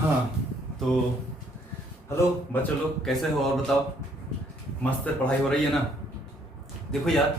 हाँ तो हेलो बच्चों लोग, कैसे हो और बताओ। मस्त पढ़ाई हो रही है ना। देखो यार,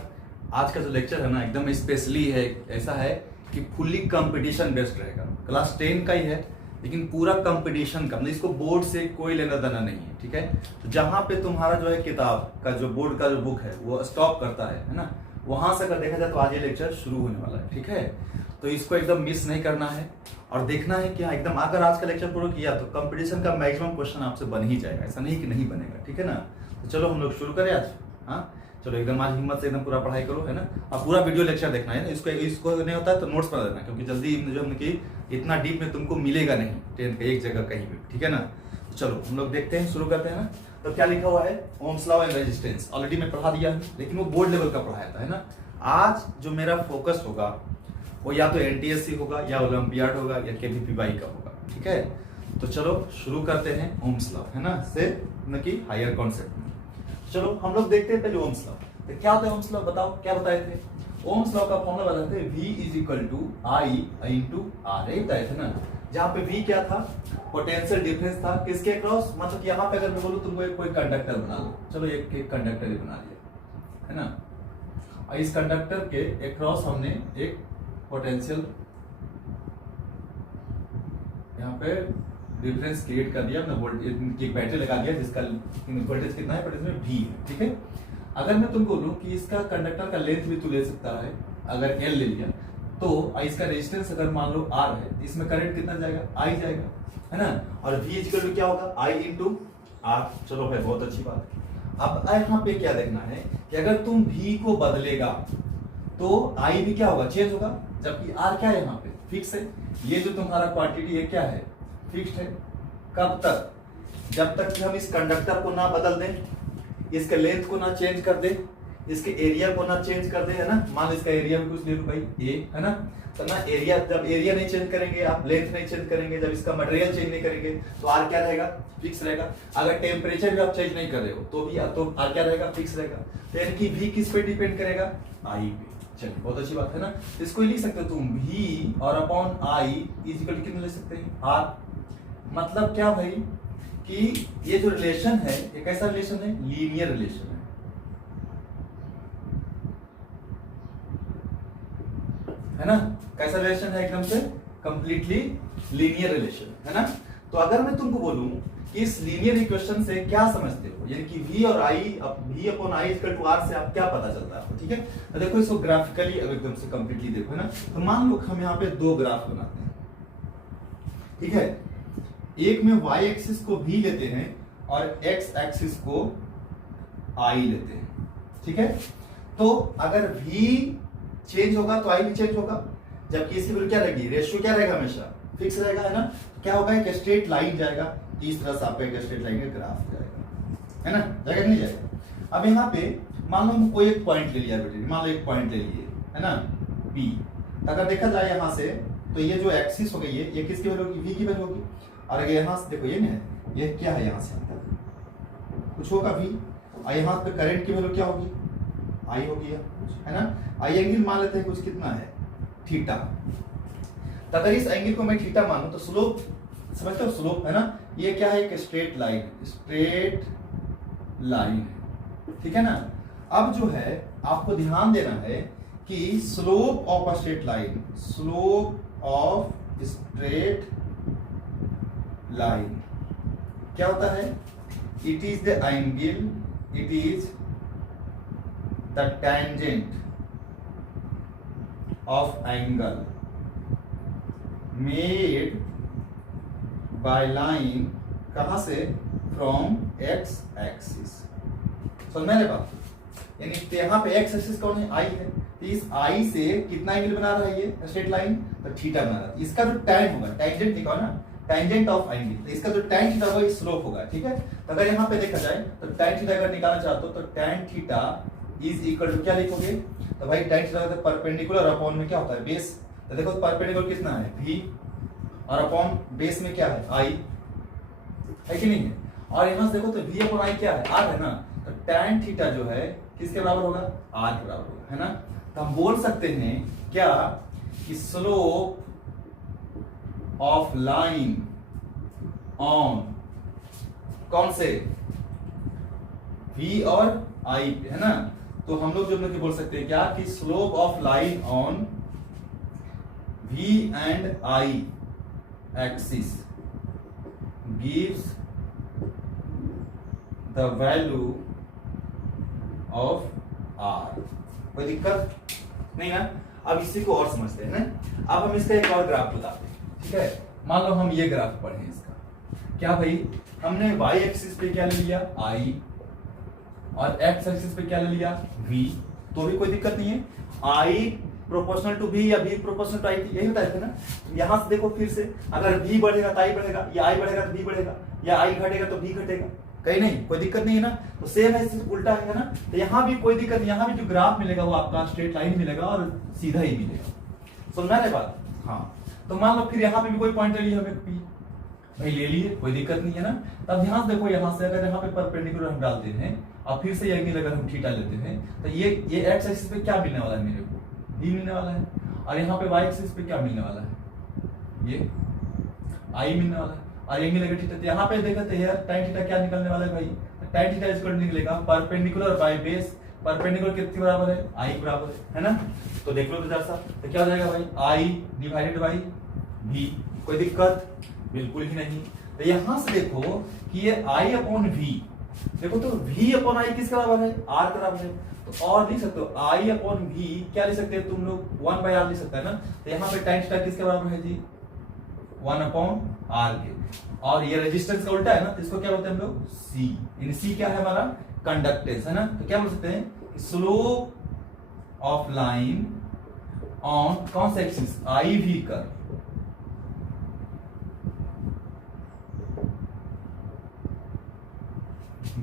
आज का जो लेक्चर है ना एकदम स्पेशली है। ऐसा है कि फुल्ली कंपटीशन बेस्ड रहेगा। क्लास 10 का ही है लेकिन पूरा कंपटीशन का, मतलब इसको बोर्ड से कोई लेना देना नहीं है, ठीक है। तो जहाँ पे तुम्हारा जो है किताब का जो बोर्ड का जो बुक है वो स्टॉप करता है ना, वहां से अगर देखा जाए तो आज ये लेक्चर शुरू होने वाला है, ठीक है। तो इसको एकदम मिस नहीं करना है और देखना है कि हाँ एकदम अगर आज का लेक्चर पूरा किया तो कंपटीशन का मैक्सिमम क्वेश्चन आपसे बन ही जाएगा, ऐसा नहीं कि नहीं बनेगा, ठीक है ना। तो चलो हम लोग शुरू करें आज। हाँ चलो एकदम आज हिम्मत से एकदम पूरा पढ़ाई करो, है ना। और पूरा वीडियो लेक्चर देखना है ना। इसको नहीं होता है तो नोट्स बना देना, क्योंकि जल्दी जो है कि इतना डीप में तुमको मिलेगा नहीं 10th का एक जगह कहीं भी, ठीक है ना। तो चलो हम लोग देखते हैं, शुरू करते हैं ना। तो क्या लिखा हुआ है, Ohm's law and resistance already मैं पढ़ा दिया है, लेकिन वो बोर्ड लेवल का पढ़ाया था, है ना। आज जो मेरा फोकस होगा वो या तो एनटीएससी होगा या ओलंपियाड होगा या केवीपीवाई का होगा, ठीक है। तो चलो शुरू करते हैं ओम्स लॉ, है ना, से न कि हायर कॉन्सेप्ट में। चलो हम लोग देखते हैं पहले ओम्स लॉ। तो क्या होता है ओम्स लॉ, बताओ क्या बताए थे। ओम्स लॉ का फॉर्मूला बताते थे V = I × R, यही बताए थे ना। जहाँ पे V क्या था, पोटेंशियल डिफरेंस था किसके अक्रॉस, मतलब यहाँ पे अगर मैं बोलूँ तुमको कोई कंडक्टर बना लो, चलो एक कंडक्टर ही बना लिया, है ना। और इस कंडक्टर के अक्रॉस हमने एक पोटेंशियल यहाँ पे डिफरेंस क्रिएट कर दिया, हमने एक बैटरी लगा दिया जिसका वोल्टेज कितना है, पोटेंशियल V है, ठीक है। अगर मैं तुम बोलूं कि इसका कंडक्टर का लेंथ भी तू ले सकता है, अगर L ले लिया तो इसका रेजिस्टेंस अगर मान लो R है तो इसमें करंट कितना जाएगा, I जाएगा, है ना। और V = क्या होगा, I × R। चलो भाई बहुत अच्छी बात है। अब यहाँ पे क्या देखना है कि अगर तुम V को बदलेगा तो I भी क्या होगा, चेंज होगा, जबकि R क्या है यहाँ पे फिक्स है। ये जो तुम्हारा क्वांटिटी है क्या है, फिक्स्ड है। कब तक, जब तक कि हम इस कंडक्टर को ना बदल दें, इसके लेंथ को ना चेंज कर दे, इसके एरिया को ना चेंज कर दे, है ना। मान इसका एरिया भी कुछ ले लो भाई A, है ना। तो ना एरिया, जब एरिया नहीं चेंज करेंगे आप, लेंथ नहीं चेंज करेंगे, जब इसका मटेरियल चेंज नहीं करेंगे तो R क्या रहेगा, फिक्स रहेगा। अगर टेम्परेचर भी आप चेंज नहीं कर रहे हो तो भी तो R क्या रहेगा, फिक्स रहेगा। तो यानी कि V किस पे डिपेंड करेगा, I पे। चलिए बहुत अच्छी बात है ना। इसको लिख सकते हो तुम V और अपॉन I = कितना ले सकते हैं, R। मतलब क्या भाई कि ये जो रिलेशन है ये कैसा रिलेशन है, लीनियर रिलेशन है ना। कैसा रिलेशन है, एकदम से कंप्लीटली लीनियर रिलेशन, है ना। तो अगर मैं तुमको बोलूं कि इस लीनियर इक्वेशन से क्या समझते हो, यानी कि V और I, V/I = R से आप क्या पता चलता है, ठीक है। तो देखो इसको ग्राफिकली एकदम से कंप्लीटली देखो, है ना। तो मान लो हम यहाँ पे दो ग्राफ बनाते हैं, ठीक है। एक में y एक्सिस को V लेते हैं और x एक्सिस को I लेते हैं, ठीक है। तो अगर V चेंज होगा तो I भी चेंज होगा, जबकि इसकी वैल्यू क्या रहेगी, रेशियो क्या रहेगा, हमेशा फिक्स रहेगा, है ना। तो क्या होगा, एक स्ट्रेट लाइन जाएगा, इस तरह से आपका एक स्ट्रेट लाइन का ग्राफ जाएगा, है ना, जाएगा नहीं जाएगा। अब यहाँ पे मान लो हम कोई एक पॉइंट ले लिया बेटे, मान लो एक पॉइंट ले लिए, है ना, P। अगर देखा जाए यहाँ से तो ये जो एक्सिस हो गई है ये किसकी वैल्यू होगी, V की वैल्यू होगी। और अगर यहाँ से देखो ये नहीं, ये क्या है, यहाँ से कुछ होगा V, और यहाँ पे करंट की वैल्यू क्या होगी, I होगी, है ना। I एंगल मान लेते हैं कुछ कितना है, थीटा। तो अगर इस एंगल को मैं थीटा मानूं तो स्लोप समझते हो, स्लोप, है ना। ये क्या है, एक स्ट्रेट लाइन, स्ट्रेट लाइन, ठीक है ना। अब जो है आपको ध्यान देना है कि slope of a straight line, slope of straight line क्या होता है, it is the angle, it is the tangent of angle made by line, कहां से, फ्रॉम x एक्सिस। समझ में बात, यानी यहाँ पे x एक्सिस कौन है, I है। तो इस I से कितना एंगल बना रहा है ये स्ट्रेट लाइन, तो थीटा बना रहा है। इसका जो tan होगा, टेंजेंट लिखा ना, टेंजेंट ऑफ एंगल, तो इसका जो tan थीटा होगा स्लोप होगा, ठीक है। तो अगर यहाँ पे देखा जाए तो tan थीटा अगर निकालना चाहते हो तो tan थीटा = क्या लिखोगे, तो भाई tan थीटा होता है परपेंडिकुलर अपॉन में क्या होता है, बेस। तो देखो परपेंडिकुलर कितना है, V, और अपॉन बेस में क्या है, I, है कि नहीं है। और यहां से देखो तो V/I क्या है, R है ना। तो tan थीटा जो है किसके बराबर होगा, R के बराबर होगा, है ना। तो हम बोल सकते हैं क्या कि स्लोप ऑफ लाइन ऑन कौन से, V और I पे, है ना। तो हम लोग जो बोल सकते हैं क्या कि slope of line on V and I axis gives the value of R। कोई दिक्कत नहीं ना। अब इसी को और समझते हैं ना। अब हम इसका एक और ग्राफ बताते हैं, ठीक है। मान लो हम ये ग्राफ पढ़ें इसका, क्या भाई हमने y एक्सिस पे क्या ले लिया I और x एक्सिस पे क्या ले लिया v, तो भी कोई दिक्कत नहीं है। I प्रोपोर्शनल टू v या v प्रोपोर्शनल टू I, यही बताए थे ना। यहां से देखो फिर से, अगर v बढ़ेगा तो I बढ़ेगा, या I बढ़ेगा तो v बढ़ेगा, या I घटेगा तो v घटेगा, कहीं नहीं, कोई दिक्कत नहीं है ना। तो सेम है, उल्टा है ना। तो यहाँ भी कोई दिक्कत नहीं, यहाँ भी जो ग्राफ मिलेगा वो आपका स्ट्रेट लाइन मिलेगा और सीधा ही मिलेगा। समझा रहे बात? हाँ। तो मान लो फिर यहाँ पे भी कोई पॉइंट ले लिया हमें P, भाई ले लिए, कोई दिक्कत नहीं है ना। तब ध्यान देखो, यहाँ से अगर यहाँ पे परपेंडिकुलर हम डालते हैं और फिर से एंगल अगर हम थीटा लेते हैं, तो ये एक्स एक्सिस पे क्या मिलने वाला है मेरे को, v मिलने वाला है। और यहाँ पे y एक्सिस पे क्या मिलने वाला है, ये I मिलने वाला है। और एंगल अगर थीटा, यहाँ पे देखते हैं tan थीटा क्या निकलने वाला है भाई, tan थीटा इसको निकलेगा परपेंडिकुलर बाय बेस, परपेंडिकुलर कितने बराबर है, I बराबर है ना। तो देख लो तो जरा सा, तो क्या हो जाएगा भाई I डिवाइडेड बाय v, कोई दिक्कत बिल्कुल ही नहीं। तो यहां से देखो कि ये I अपॉन v, देखो तो v अपॉन I किसके बराबर है, r के बराबर है। तो और लिख सकते हो I अपॉन v, क्या लिख सकते हैं तुम लोग, 1 बाय r लिख सकते हैं ना। तो यहाँ पे tan थीटा किसके बराबर है जी, 1 अपॉन r के। और ये रेजिस्टेंस का उल्टा है ना, तो इसको क्या बोलते हैं हम लोग, c। इन c क्या है हमारा, कंडक्टेंस है ना। तो क्या बोल सकते हैं, स्लोप ऑफ लाइन ऑन कौन सा axis, IV curve,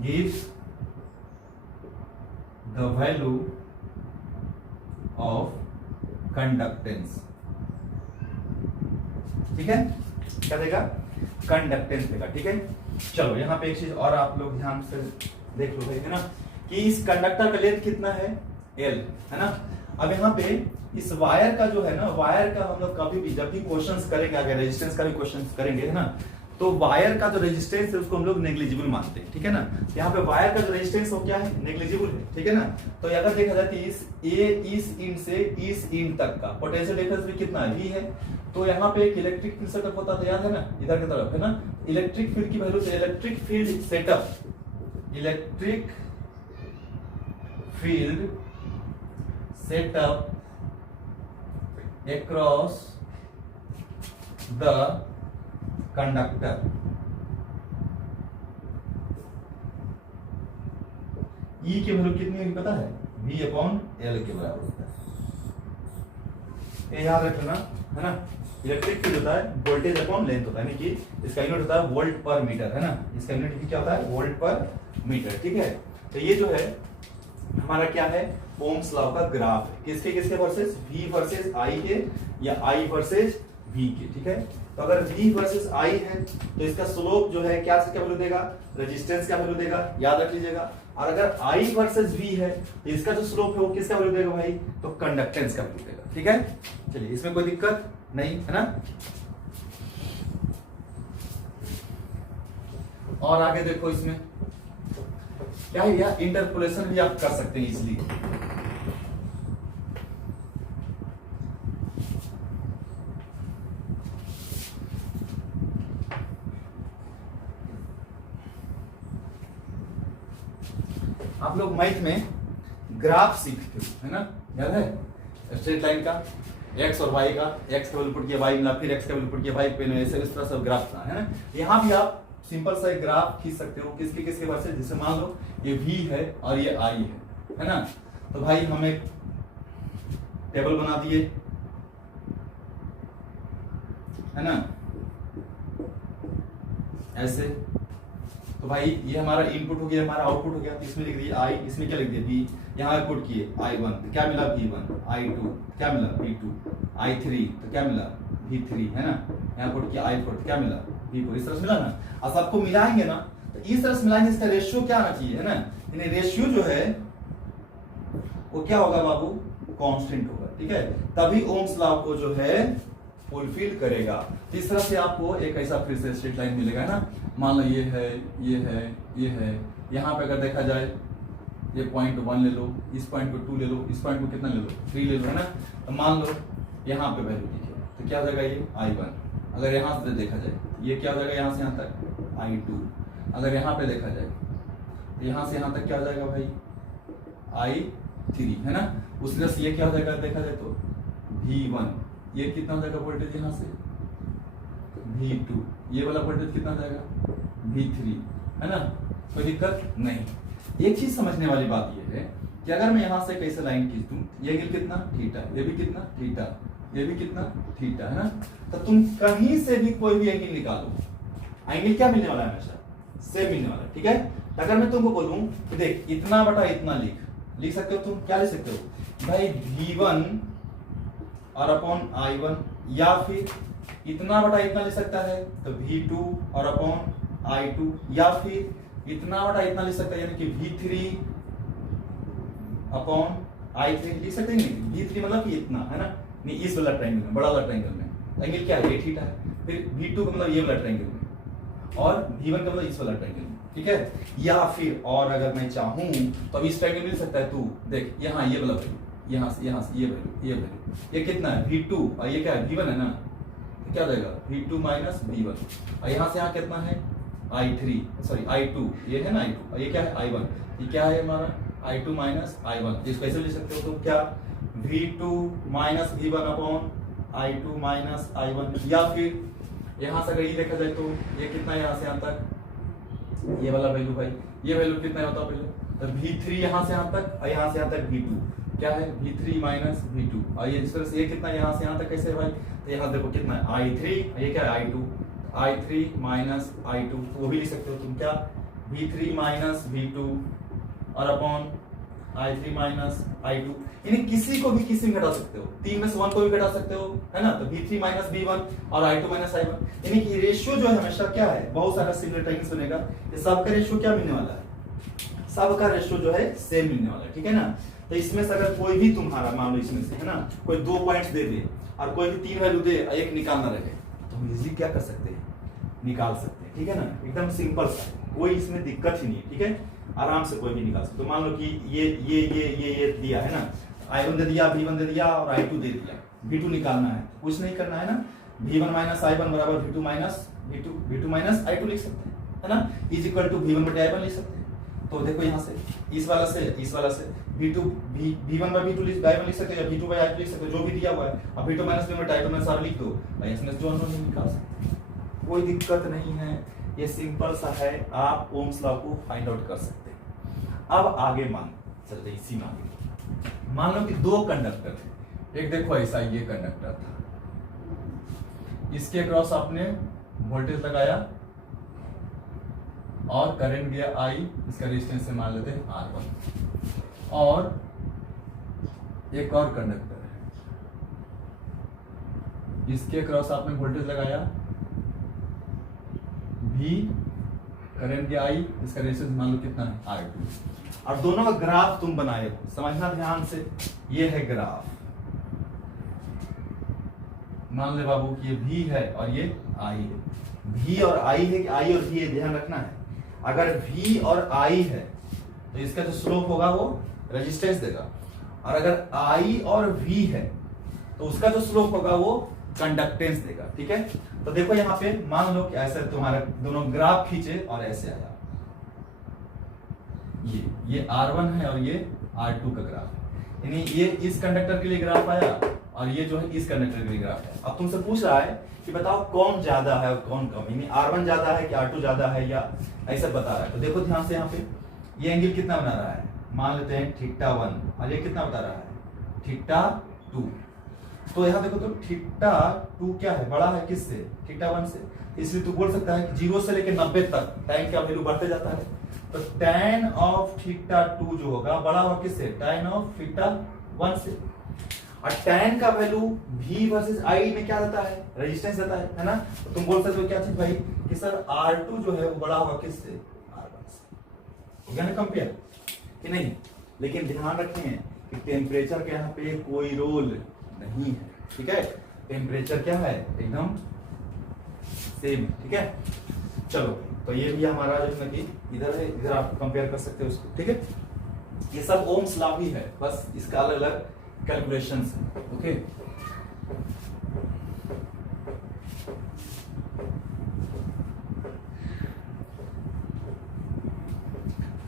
gives the value of conductance। ठीक है, क्या देगा, कंडक्टेंस देगा, ठीक है। चलो यहाँ पे एक चीज और आप लोग ध्यान से देख लो भाई, है ना, कि इस कंडक्टर का लेंथ कितना है, L, है ना। अब यहाँ पे इस वायर का जो है ना, वायर का हम लोग कभी भी जब भी क्वेश्चंस करेंगे, अगर रेजिस्टेंस का भी क्वेश्चंस करेंगे, है ना, तो वायर का जो रेजिस्टेंस है उसको हम लोग नेग्लिजिबल मानते हैं, ठीक है ना। यहाँ पे वायर का जो रेजिस्टेंस हो क्या है, नेग्लिजिबल है, ठीक है ना। तो अगर देखा जाए तो इस इंड से इस इंड तक का पोटेंशियल डिफरेंस भी कितना है, v है। तो यहाँ पे एक इलेक्ट्रिक फील्ड सेटअप होता था, याद है ना, इधर की तरफ, है ना। इलेक्ट्रिक फील्ड की वैल्यू से electric field setup across the conductor, E की वैल्यू कितनी होगी पता है, V अपॉन L के बराबर होता है, ये याद रखना, है ना। इलेक्ट्रिक फील्ड होता है वोल्टेज अपॉन लेंथ होता है, यानी कि इसका यूनिट होता है वोल्ट पर मीटर, है ना। इसका यूनिट क्या होता है, वोल्ट पर मीटर, ठीक है। तो ये जो है हमारा क्या है, ओम्स लॉ का ग्राफ है, किसके वर्सेस, V वर्सेस I के, या I वर्सेस V के, ठीक है। तो अगर V वर्सेस I है तो इसका स्लोप जो है क्या से क्या वैल्यू देगा, रेजिस्टेंस का वैल्यू देगा, याद रख लीजिएगा। और अगर I वर्सेस V है तो इसका जो स्लोप है वो किसका वैल्यू देगा भाई, तो कंडक्टेंस का वैल्यू देगा, ठीक है। चलिए, इसमें कोई दिक्कत नहीं है ना। और आगे देखो, इसमें क्या है, या इंटरपोलेशन भी आप कर सकते हैं इजिली। आप लोग मैथ में ग्राफ सीखते हो, है ना, याद है, स्ट्रेट लाइन का, एक्स और वाई का, एक्स का वैल्यू पुट किया वाई मिला, फिर एक्स का वैल्यू पुट किया वाई पे, ऐसे इस तरह से ग्राफ था, है ना। यहाँ भी आप सिंपल सा एक ग्राफ खींच सकते हो, किसके वर्सेस, जैसे मान लो ये V है और ये I है ना। तो भाई हम एक टेबल बना दिए, है ना, ऐसे। तो भाई ये हमारा इनपुट हो गया, हमारा आउटपुट हो गया। तो इसमें लिख दिया I, इसमें क्या लिख दिया V, यहाँ पुट किए I1, तो क्या मिला V1, I2 क्या मिला V2, I3 तो क्या मिला V3, है ना। यहाँ पुट किया I4 तो क्या मिला V4, इस तरह से मिला ना। अब सबको मिलाएंगे ना, तो इस तरह से मिलाएंगे, इसका रेशियो क्या आना चाहिए, है ना। यानी रेशियो जो है वो क्या होगा बाबू, कांस्टेंट होगा, ठीक है। तभी ओम्स लॉ को जो है फुलफिल करेगा। तो इस तरह से आपको एक ऐसा फिर से स्ट्रेट लाइन मिलेगा ना। मान लो ये है, ये है, ये है, यहाँ पे अगर देखा जाए ये पॉइंट 1 ले लो, इस पॉइंट को 2 ले लो, इस पॉइंट को कितना ले लो 3 ले लो, है ना। तो मान लो यहाँ पे वैल्यू लिखिए तो क्या हो जाएगा ये I1। अगर यहाँ से देखा जाए ये क्या हो जाएगा, यहाँ से यहाँ तक I2। अगर यहाँ पे देखा जाए तो यहाँ से यहाँ तक क्या हो जाएगा भाई I3, है ना। उस तरह से ये क्या हो जाएगा देखा जाए तो V1, ये कितना हो जाएगा वोल्टेज यहाँ से V2, ये वाला वोल्टेज कितना हो जाएगा V3, है ना। कोई दिक्कत नहीं। एक चीज समझने वाली बात ये है कि अगर मैं यहाँ से कैसे लाइन खींच दूं, ये एंगल कितना थीटा, ये भी कितना थीटा, ये भी कितना थीटा, है ना। तो तुम कहीं से भी कोई भी एंगल निकालो, एंगल क्या मिलने वाला है हमेशा सेम मिलने वाला है, ठीक है। तो अगर मैं तुमको बोलूं कि देख इतना बटा इतना लिख सकते हो, तुम क्या लिख सकते हो भाई V1 और अपॉन I1, या फिर इतना बटा इतना लिख सकता है तो V2 और अपॉन I2, या फिर इतना बटा इतना लिख सकता है यानी कि V3 अपॉन I3 लिख सकते हैं। नहीं V3 मतलब कि इतना, है ना, नहीं इस वाला ट्रायंगल में, बड़ा वाला ट्रायंगल में एंगल क्या है ये थीटा है। फिर V2 का मतलब ये वाला ट्रायंगल में, और V1 का मतलब इस वाला ट्रायंगल में, ठीक है। या फिर और अगर मैं चाहूं तो अब इस ट्रायंगल मिल सकता है, तू देख यहाँ ये वाला वैल्यू, यहाँ से ये वैल्यू, ये वैल्यू, ये कितना है V2 और ये क्या है V1, है ना। तो क्या हो जाएगा V2 माइनस V1, और यहाँ से यहाँ कितना है I3, सॉरी I2, ये है ना I2, और ये क्या है I1, ये क्या है हमारा I2 माइनस I1। इसको ऐसे लिख सकते हो तो क्या V2 minus V1 upon I2 minus I1, या फिर यहाँ से अगर ये देखा जाए तो ये कितना है यहाँ से यहाँ तक, ये वाला वैल्यू भाई, ये वैल्यू कितना होता है पहले तो V3 यहाँ से यहाँ तक, और यहाँ से यहाँ तक V2 क्या है V3 माइनस V2, और ये इस तरह से ये कितना यहाँ से यहाँ तक कैसे है भाई, तो यहाँ देखो कितना है I3, ये क्या है I3 माइनस I2, तो वो भी लिख सकते हो तुम क्या V3 माइनस V2 और अपॉन I3 माइनस I2, यानी किसी को भी किसी में घटा सकते हो, 3 में से 1 को भी घटा सकते हो, है ना। तो V3 माइनस V1 और I2 माइनस I1, यानी कि रेशियो जो है हमेशा क्या है, बहुत सारा सिमिलर ट्रायंगल्स बनेगा, ये सबका रेशियो क्या मिलने वाला है, सबका रेशियो जो है सेम मिलने वाला है, ठीक है ना। तो इसमें से अगर कोई भी तुम्हारा मान लो इसमें से, है ना, कोई 2 पॉइंट्स दे दे और कोई भी 3 वैल्यू दे, एक निकालना रहे तो हम इजीली क्या कर सकते हैं, निकाल सकते हैं, ठीक है ना। एकदम सिंपल सा, कोई इसमें दिक्कत ही नहीं है, ठीक है, आराम से कोई भी निकाल सकते। तो मान लो कि ये दिया है ना, I1 दे दिया, V1 दे दिया और I2 दे दिया, V2 निकालना है, कुछ नहीं करना है ना, V1 माइनस I1 बराबर V2 माइनस I2 लिख सकते हैं, है ना, इज इक्वल टू V1 बटे I1 लिख सकते हैं। तो देखो यहाँ से इस वाला से V1 बाय V2 I1 लिख सकते हो, या V2 बाय I2 लिख सकते हो, जो भी दिया हुआ है। अब V2 माइनस V1 बटे I2 में सारा लिख दो भाई, इसमें जो नहीं निकाल सकते, कोई दिक्कत नहीं है, ये सिंपल सा है, आप ओम्स लॉ को फाइंड आउट कर सकते हैं। अब आगे मान चलते इसी में आगे, मान लो कि 2 कंडक्टर थे, एक देखो ऐसा ये कंडक्टर था, इसके क्रॉस आपने वोल्टेज लगाया और करंट गया I, इसका रेजिस्टेंस से मान लेते हैं R1, और एक और कंडक्टर है, इसके क्रॉस आपने वोल्टेज लगाया V, करंट गया I, इसका रेजिस्टेंस मान लो कितना है R2, और दोनों का ग्राफ तुम बनाए हो, समझना ध्यान से, ये है ग्राफ, मान ले बाबू कि ये V है और ये I है, V और I है कि I और V है, ध्यान रखना है। अगर V और I है तो इसका जो स्लोप होगा वो रेजिस्टेंस देगा, और अगर I और V है तो उसका जो स्लोप होगा वो कंडक्टेंस देगा, ठीक है। तो देखो यहाँ पे मान लो कि ऐसे तुम्हारा दोनों ग्राफ खींचे और ऐसे आया, ये R1 है और ये R2 का ग्राफ है, यानी ये इस कंडक्टर के लिए ग्राफ आया और ये जो है इस कंडक्टर के लिए ग्राफ है। अब तुमसे पूछ रहा है कि बताओ कौन ज्यादा है और कौन कम, यानी R1 ज्यादा है कि R2 ज्यादा है, या ऐसा बता रहा है। तो देखो ध्यान से यहाँ पे ये एंगल कितना बना रहा है, मान लेते हैं θ1, और ये कितना बता रहा है θ2। तो यहाँ देखो तो θ2 क्या है, बड़ा है किससे, θ1 से, इसलिए तू बोल सकता है कि 0 से लेकर 90 तक tan का वैल्यू बढ़ते जाता है, तो tan ऑफ θ2 जो होगा बड़ा होगा किससे, tan ऑफ θ1 से, और tan का वैल्यू V वर्सेस I में क्या देता है, रेजिस्टेंस देता है ना। तो तुम बोल सकते हो क्या चीज भाई कि सर R2 जो है वो बड़ा होगा किससे, R1 से, हो गया ना कंपेयर कि नहीं। लेकिन ध्यान रखें कि टेम्परेचर के यहाँ पे कोई रोल नहीं है, ठीक है। टेम्परेचर क्या है एकदम सेम, ठीक है। चलो तो ये भी हमारा जो है कि इधर है, इधर आप कंपेयर कर सकते हो उसको, ठीक है। ये सब ओम्स लॉ भी है, बस इसका अलग अलग कैलकुलेशंस है, ओके।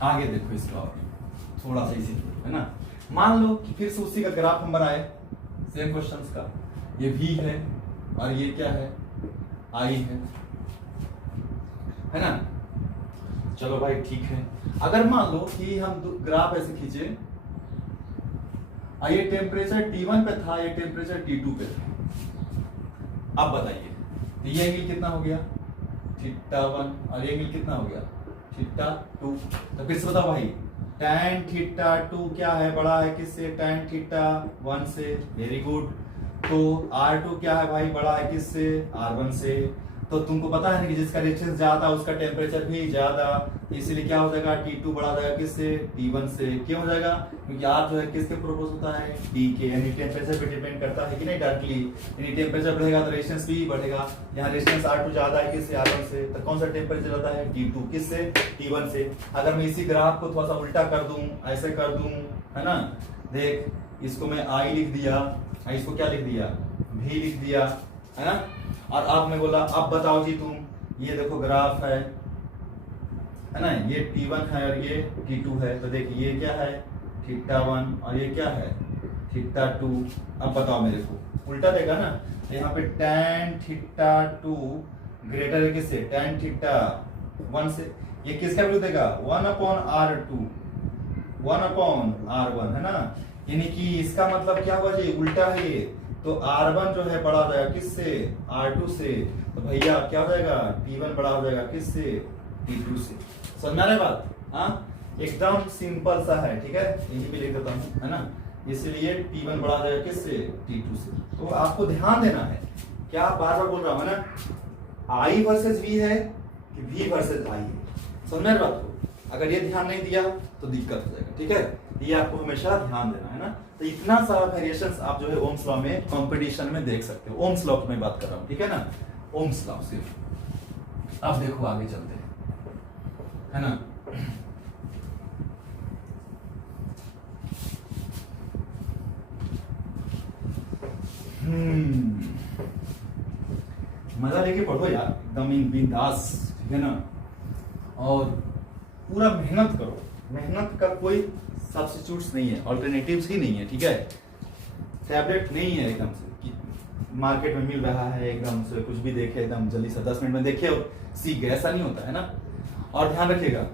आगे देखो इसका और थोड़ा सा इसी है ना। मान लो कि फिर से उसी का ग्राफ हम बनाए सेम क्वेश्चंस का, ये V है और ये क्या है I है ना। चलो भाई ठीक है, अगर मान लो कि हम ग्राफ ऐसे खींचे, ये टेम्परेचर T1 पे था, ये टेम्परेचर T2 पे था। अब बताइए ये एंगल कितना हो गया θ1 और ये एंगल कितना हो गया θ2। तो फिर से बताओ भाई tan θ2 क्या है, बड़ा है किससे, tan θ1 से, वेरी गुड। तो R2 क्या है भाई, बड़ा है किससे, R1 से। तो तुमको पता है ना कि जिसका रेजिस्टेंस ज्यादा उसका टेम्परेचर भी ज्यादा, इसीलिए क्या हो जाएगा T2 बड़ा हो जाएगा किससे, T1 से। क्यों हो जाएगा, क्योंकि R जो है किसके प्रोपोज होता है, T के, यानी टेम्परेचर पे डिपेंड करता है कि नहीं डायरेक्टली। यानी टेम्परेचर बढ़ेगा तो रेजिस्टेंस भी बढ़ेगा। यहाँ रेजिस्टेंस R2 ज्यादा है किससे, R1 से। तो कौन सा टेम्परेचर ज्यादा है, T2 किससे, T1 से। अगर मैं इसी ग्राफ को थोड़ा सा उल्टा कर दूं, ऐसे कर दूं, है ना, देख इसको मैं I लिख दिया, इसको क्या लिख दिया, V लिख दिया, है ना। और अब मैं बोला अब बताओ जी तुम, ये देखो ग्राफ है ना, ये T1 है और ये T2 है। तो देखिए ये क्या है θ1 और ये क्या है θ2। अब बताओ मेरे को, उल्टा देगा ना। तो यहाँ पे tan θ2 ग्रेटर है किससे, tan θ1 से। ये किसका वैल्यू देगा, 1/R2 1/R1, है ना। यानी कि इसका मतलब क्या हुआ जी, उल्टा है ये। तो R1 जो है बड़ा हो जाएगा किससे, R2 से। तो भैया क्या हो जाएगा, T1 बड़ा हो जाएगा किससे, T2 से। समझ में आ रहा है बात, हाँ एकदम सिंपल सा है, ठीक है। यही भी लिख देता हूँ, है ना। इसलिए T1 बड़ा हो जाएगा किससे, T2 से। तो आपको ध्यान देना है, क्या बार बार बोल रहा हूँ, है ना, I वर्सेस V है कि V वर्सेस I है। समझ में बात को, अगर ये ध्यान नहीं दिया तो दिक्कत हो जाएगा, ठीक है। ये आपको हमेशा ध्यान देना है ना। तो इतना सारा वेरिएशंस आप जो है ओम्स लॉ में कंपटीशन में देख सकते हो। ओम्स लॉ की मैं बात कर रहा हूँ, ठीक है ना, ओम्स लॉ सिर्फ। अब देखो आगे चलते हैं, है ना। मजा लेके पढ़ो यार, एकदम इन बिंदास, ठीक है ना। और पूरा मेहनत करो, मेहनत का कोई सब्स्टिट्यूट्स नहीं है, ऑल्टरनेटिव्स ही नहीं है, ठीक है। टैबलेट नहीं है एकदम से कि मार्केट में मिल रहा है एकदम से कुछ भी देखे एकदम जल्दी से 10 मिनट में देखे और सीख गए, ऐसा नहीं होता है ना। और ध्यान रखिएगा,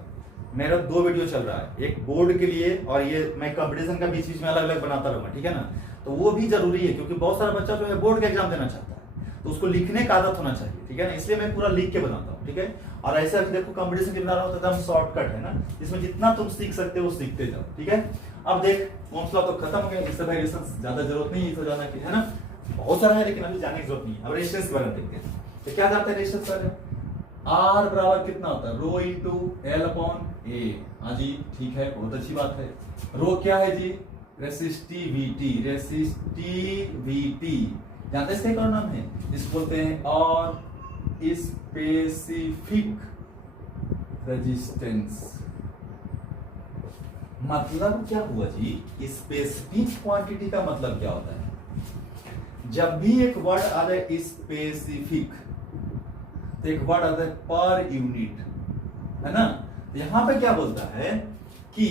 मेरा 2 वीडियो चल रहा है, एक बोर्ड के लिए और ये मैं कंपटीशन का बीच बीच में अलग अलग बनाता रहूंगा, ठीक है ना। तो वो भी जरूरी है क्योंकि बहुत सारा बच्चा जो है बोर्ड का एग्जाम देना चाहता है, तो उसको लिखने का आदत होना चाहिए, ठीक है ना। इसलिए मैं पूरा लिख के बनाता हूँ, ठीक है। और ऐसे अगर देखो कंपटीशन के बना रहा हूँ तो एकदम शॉर्टकट है ना, इसमें जितना तुम सीख सकते हो सीखते जाओ, ठीक है। अब देख ओम्स लॉ तो खत्म हो गया, इससे वेरिएशंस ज्यादा जरूरत नहीं है इसको जाना की, है ना। बहुत सारा है लेकिन अभी जाने की जरूरत नहीं है। अब रेजिस्टेंस के बारे में देखते हैं। तो क्या जानते हैं रेजिस्टेंस सर, R बराबर कितना होता है, rho into L upon A। हाँ जी ठीक है, बहुत अच्छी बात है। रो क्या है जी, रेसिस्टिविटी, रेसिस्टिविटी जानते हैं इसका एक और नाम है, जिसको बोलते हैं और स्पेसिफिक रेजिस्टेंस। मतलब क्या हुआ जी, स्पेसिफिक क्वांटिटी का मतलब क्या होता है, जब भी एक वर्ड आ जाए स्पेसिफिक तो एक वर्ड आता है पर यूनिट, है ना। तो यहां पे क्या बोलता है कि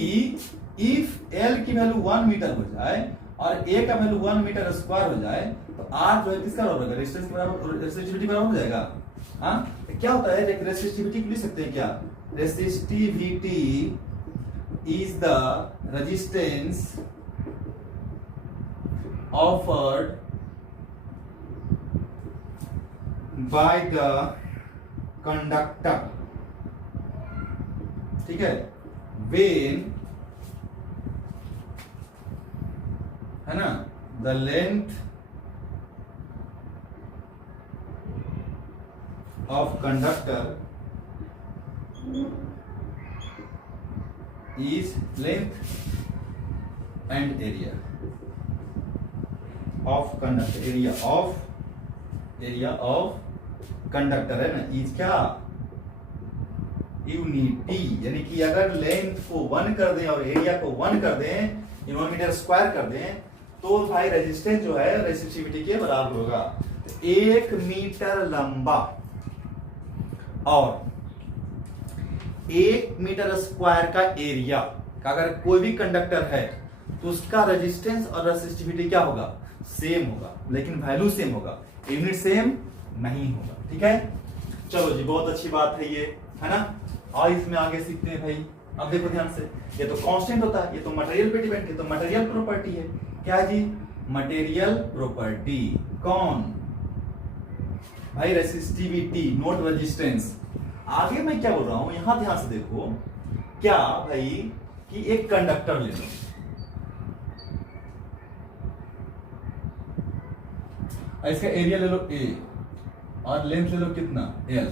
इफ L की वैल्यू 1 मीटर हो जाए और A का वैल्यू 1 मीटर स्क्वायर हो जाए तो R जो है किसका बराबर होगा, रेजिस्टेंस के बराबर, रेसिस्टिविटी बराबर हो जाएगा। हाँ तो क्या होता है, रेसिस्टिविटी लिख सकते हैं क्या, resistivity is the resistance offered by the conductor, ठीक है, वेन, है ना, the length of conductor is length and area of conductor, area of area of conductor है ना, इज क्या यूनिटी, यानी कि अगर लेंथ को 1 कर दें और एरिया को 1 कर दें, 1 मीटर स्क्वायर कर दें, तो भाई रेजिस्टेंस जो है रेसिस्टिविटी के बराबर होगा। तो 1 मीटर लंबा और 1 मीटर स्क्वायर का एरिया का अगर कोई भी कंडक्टर है तो उसका रेजिस्टेंस और रेसिस्टिविटी क्या होगा, सेम होगा, लेकिन वैल्यू सेम होगा, यूनिट सेम नहीं होगा। ठीक है, चलो जी, बहुत अच्छी बात है ये, है ना। और इसमें आगे सीखते हैं भाई। अब देखो ध्यान से, ये तो कांस्टेंट होता है, ये तो मटेरियल पे डिपेंड है, तो मटेरियल प्रॉपर्टी है। क्या है जी, मटेरियल प्रॉपर्टी। कौन भाई, रेसिस्टिविटी, नॉट रेजिस्टेंस। आगे मैं क्या बोल रहा हूं, यहां ध्यान से देखो, क्या भाई कि एक कंडक्टर ले लो, इसका एरिया ले लो A और लेंथ ले लो कितना L।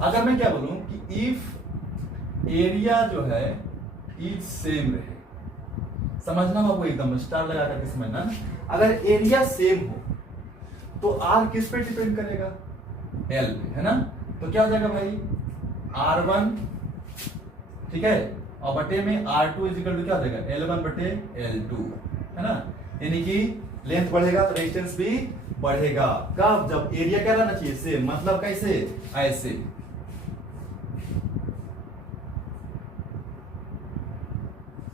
अगर मैं क्या बोलूं कि इफ एरिया जो है इज सेम रहे, समझना बाबू, एकदम स्टार लगा करके समझना। अगर एरिया सेम हो तो R किस पे डिपेंड करेगा, L पे, है ना। तो क्या हो जाएगा भाई, R1, ठीक है, और बटे में R2 इज इक्वल टू क्या हो जाएगा, L1 बटे L2, है ना। यानी कि लेंथ बढ़ेगा तो रेजिस्टेंस भी बढ़ेगा। कब, जब एरिया क्या रहना चाहिए, सेम। मतलब कैसे, ऐसे।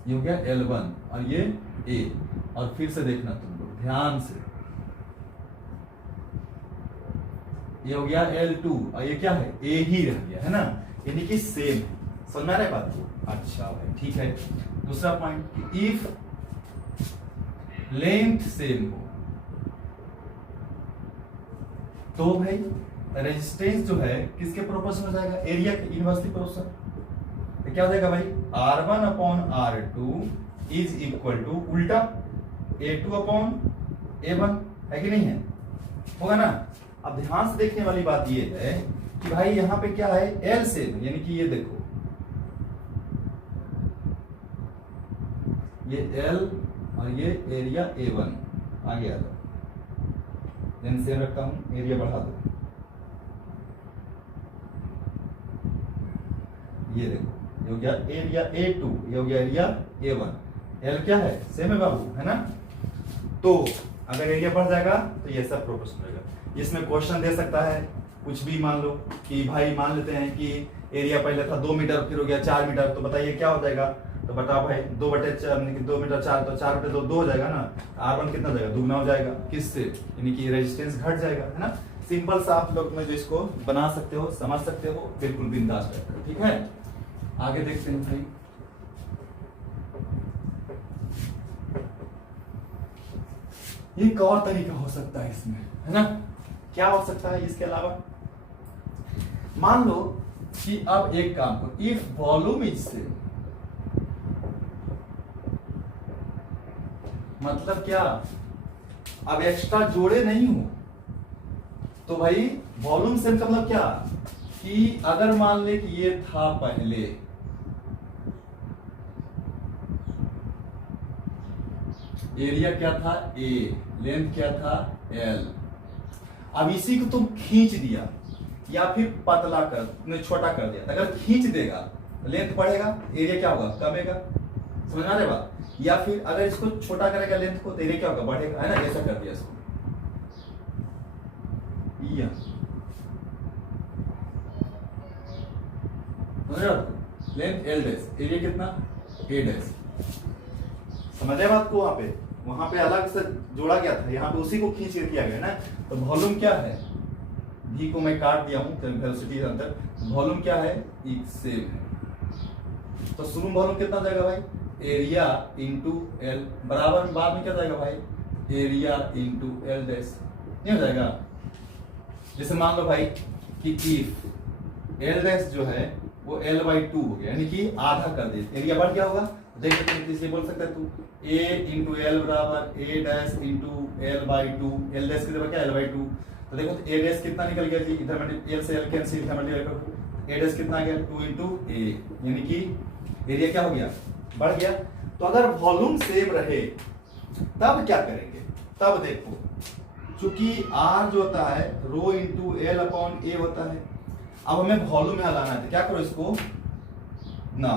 ये हो गया L1 और ये A, और फिर से देखना तुम लोग ध्यान से, ये हो गया L2 और ये क्या है, A ही रह गया, है ना, यानी कि सेम है। समझ में आ रहा है बात को। अच्छा भाई, ठीक है। दूसरा पॉइंट, इफ लेंथ सेम हो तो भाई रेजिस्टेंस जो है किसके प्रोपोर्शनल हो जाएगा, एरिया के इनवर्सली प्रोपोर्शनल। तो क्या हो जाएगा भाई, R1 upon R2 is equal to उल्टा A2 अपॉन A1, है कि नहीं है, होगा ना। अब ध्यान से देखने वाली बात ये है कि भाई यहां पे क्या है, L सेम, यानी कि ये देखो, ये L और ये एरिया A1 आगे आ जाओ, लेंथ सेम रखता हूं, एरिया बढ़ा दो, ये देखो, ये हो गया एरिया A2, ये हो गया एरिया A1, L क्या है, सेम है बाबू, है ना। तो अगर एरिया बढ़ जाएगा तो ये सब प्रोपोर्शनल रहेगा। इसमें क्वेश्चन दे सकता है कुछ भी, मान लो कि भाई मान लेते हैं कि एरिया पहले था 2 मीटर, फिर हो गया 4 मीटर, तो बताइए क्या हो जाएगा। तो बताओ भाई, 2 बटे 2 मीटर 4, तो 4 बटे 2 हो जाएगा ना। R1 कितना हो जाएगा, दुगना हो जाएगा, किससे, यानी कि रेजिस्टेंस घट जाएगा, है ना। सिंपल सा आप लोग में जो इसको बना सकते हो, समझ सकते हो, बिल्कुल बिंदास रहकर। ठीक है, आगे देखते हैं भाई। एक और तरीका हो सकता है इसमें, है ना। क्या हो सकता है इसके अलावा, मान लो कि अब एक काम करो, इफ वॉल्यूम इज सेम, मतलब क्या, अब एक्स्ट्रा जोड़े नहीं हो तो भाई वॉल्यूम सेम का मतलब क्या, कि अगर मान ले कि ये था पहले, एरिया क्या था A, लेंथ क्या था L, अब इसी को तुम खींच दिया या फिर पतला कर, छोटा कर दिया। अगर खींच देगा तो लेंथ बढ़ेगा, एरिया क्या होगा, कमेगा। समझ आ रहा है बात। या फिर अगर इसको छोटा करेगा लेंथ को, तो एरिया क्या होगा, बढ़ेगा, है ना। ऐसा कर दिया इसको, लेंथ L डैश, एरिया कितना A डैश। समझ आए बात को। वहां पे अलग से जोड़ा गया था, यहाँ पे उसी को खींच के किया गया ना। तो वॉल्यूम क्या है, V को मैं काट दिया हूँ वेलोसिटी के अंदर, वॉल्यूम क्या है, सेम है। तो शुरू में वॉल्यूम कितना जाएगा भाई, एरिया इंटू L बराबर, बाद में क्या जाएगा भाई, एरिया इंटू L डैश, नहीं हो जाएगा। जैसे मान लो भाई कि इफ L डैश जो है वो L/2 हो गया, यानी कि आधा कर दे, एरिया बढ़ गया होगा। देख इसे बोल सकता है तू, A इंटू L बराबर A dash into L/2, L dash की जगह क्या L/2। तो देखो तो A डैश कितना निकल गया जी, इधर L से L कैंसिल, इधर मल्टीप्लाई करो, A डैश कितना आ गया 2 इंटू A, यानी कि एरिया क्या हो गया, बढ़ गया। तो अगर वॉल्यूम सेम रहे तब क्या करेंगे, तब देखो चूंकि R जो होता है रो इंटू एल अपॉन ए होता है। अब हमें वॉल्यूम में लाना है, क्या करो इसको ना,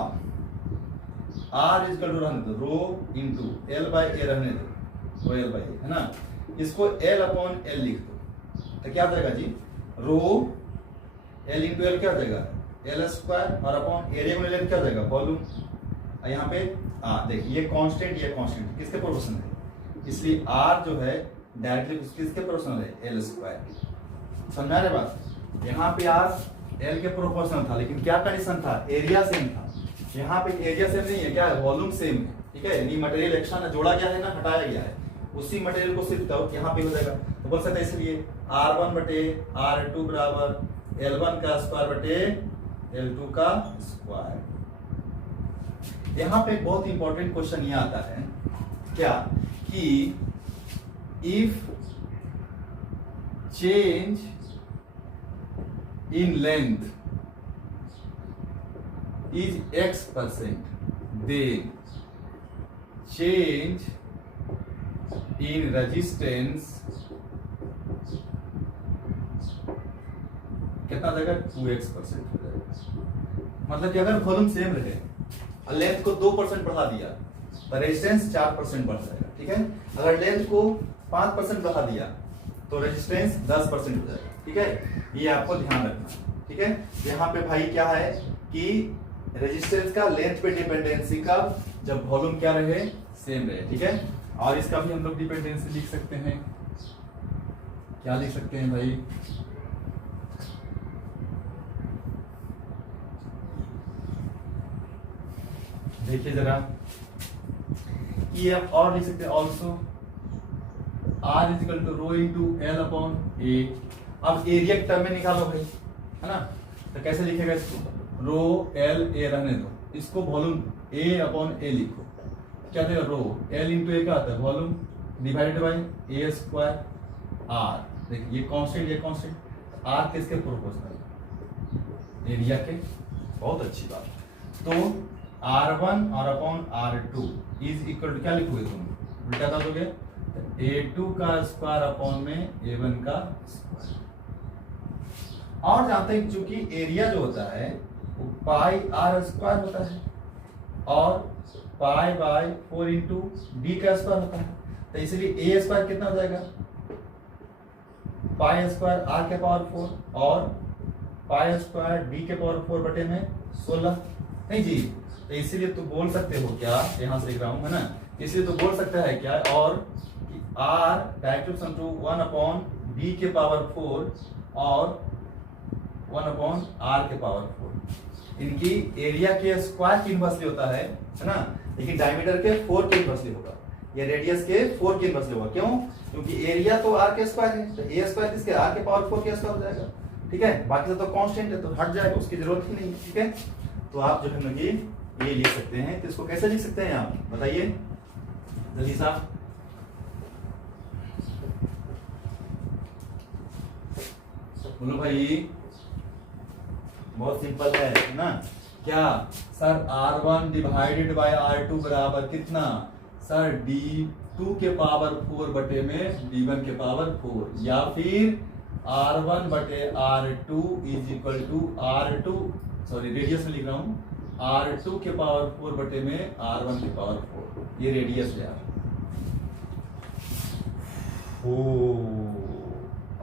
R इज इक्वल टू रहने दो रो इंटू एल बाई ए रहने दो, रो एल बाई ए है ना, इसको एल अपॉन एल लिख दो तो क्या हो जाएगा जी, रो एल इंटू एल क्या हो जाएगा, एल स्क्वायर और अपॉन एरिया में क्या हो जाएगा वॉल्यूम। यहाँ पे देखिए ये कांस्टेंट ये कांस्टेंट किसके प्रोपोर्शनल है, इसलिए R जो है डायरेक्टली किसके प्रोपोर्शनल है, एल स्क्वायर। समझा रहे बात, यहाँ पे R एल के प्रोपोर्शनल था लेकिन क्या कंडीशन था, एरिया सेम था। यहाँ पे एरिया सेम नहीं है, क्या है, वॉल्यूम सेम है, ठीक है, यानी मटेरियल एक्शन जोड़ा गया है ना, हटाया गया है, उसी मटेरियल को सिर्फ तो यहाँ पे हो जाएगा। तो बोल सकते हैं इसलिए R1 बटे R2 बराबर L1 का स्क्वायर बटे L2 का स्क्वायर। यहाँ पे एक बहुत इंपॉर्टेंट क्वेश्चन ये आता है क्या, कि if change in length is x%, then change in resistance कितना हो जाएगा, 2x% हो जाएगा। मतलब कि अगर वॉल्यूम सेम रहे और लेंथ को 2% बढ़ा दिया तो रेजिस्टेंस 4% बढ़ जाएगा, ठीक है। अगर लेंथ को 5% बढ़ा दिया तो रेजिस्टेंस 10% हो जाएगा, ठीक है। ये आपको ध्यान रखना, ठीक है। यहाँ पे भाई क्या है कि रेजिस्टेंस का लेंथ पे डिपेंडेंसी का जब वॉल्यूम क्या रहे, सेम रहे, ठीक है। और इसका भी हम लोग डिपेंडेंसी लिख सकते हैं, क्या लिख सकते हैं भाई, देखिए जरा, ये आप और लिख सकते हैं also R is equal to rho into l upon a. अब एरिया के टर्म में निकालो भाई, है ना, तो कैसे लिखेगा इसको, रो एल ए रहने दो, इसको वॉल्यूम ए अपॉन ए लिखो, क्या देगा, रो एल इंटू ए का आता है volume divided by A square r. देखिए ये कांस्टेंट आर किसके प्रोपोर्शनल, एरिया के, बहुत अच्छी बात। तो R1 और upon R2 is equal to क्या लिखोगे तुम, उल्टा कर दोगे, A2 का स्क्वायर अपॉन में A1 का स्क्वायर। और जानते हैं चूंकि एरिया जो होता है वो पाई आर स्क्वायर होता है और पाई बाय 4 इंटू बी का स्क्वायर होता है, तो इसलिए ए स्क्वायर कितना हो जाएगा, पाई स्क्वायर आर के पावर 4 और पाई स्क्वायर बी के पावर 4 बटे में 16, नहीं जी। तो इसीलिए तो बोल सकते हो क्या, यहां से लिख रहा हूं है ना, इसलिए तो बोल सकता है क्या, और कि r direct to 1 upon b के पावर 4 और 1 अपॉन आर के पावर 4। इनकी एरिया के स्क्वायर के इनवर्सली होता है ना, लेकिन डायमीटर के 4 के इनवर्सली होगा, या रेडियस के 4 के इनवर्सली होगा। क्यों, क्योंकि एरिया तो आर के स्क्वायर है, तो ए स्क्वायर किसके, आर के पावर 4 के स्क्वायर हो जाएगा, ठीक है। बाकी सब तो कांस्टेंट है तो हट जाएगा, उसकी जरूरत ही नहीं है, ठीक है। तो आप जो है ना ये लिख सकते हैं, तो इसको कैसे लिख सकते हैं आप बताइए जल्दी साहब, बोलो भाई, बहुत सिंपल है ना। क्या sir, R1 divided by R2 बराबर कितना, सर D2 के पावर 4 बटे में D1 के पावर 4, या फिर R1 बटे R2 is equal to R2, sorry radius में लिख रहा हूं, R2 के पावर 4 बटे में R1 के पावर 4, ये रेडियस है यार।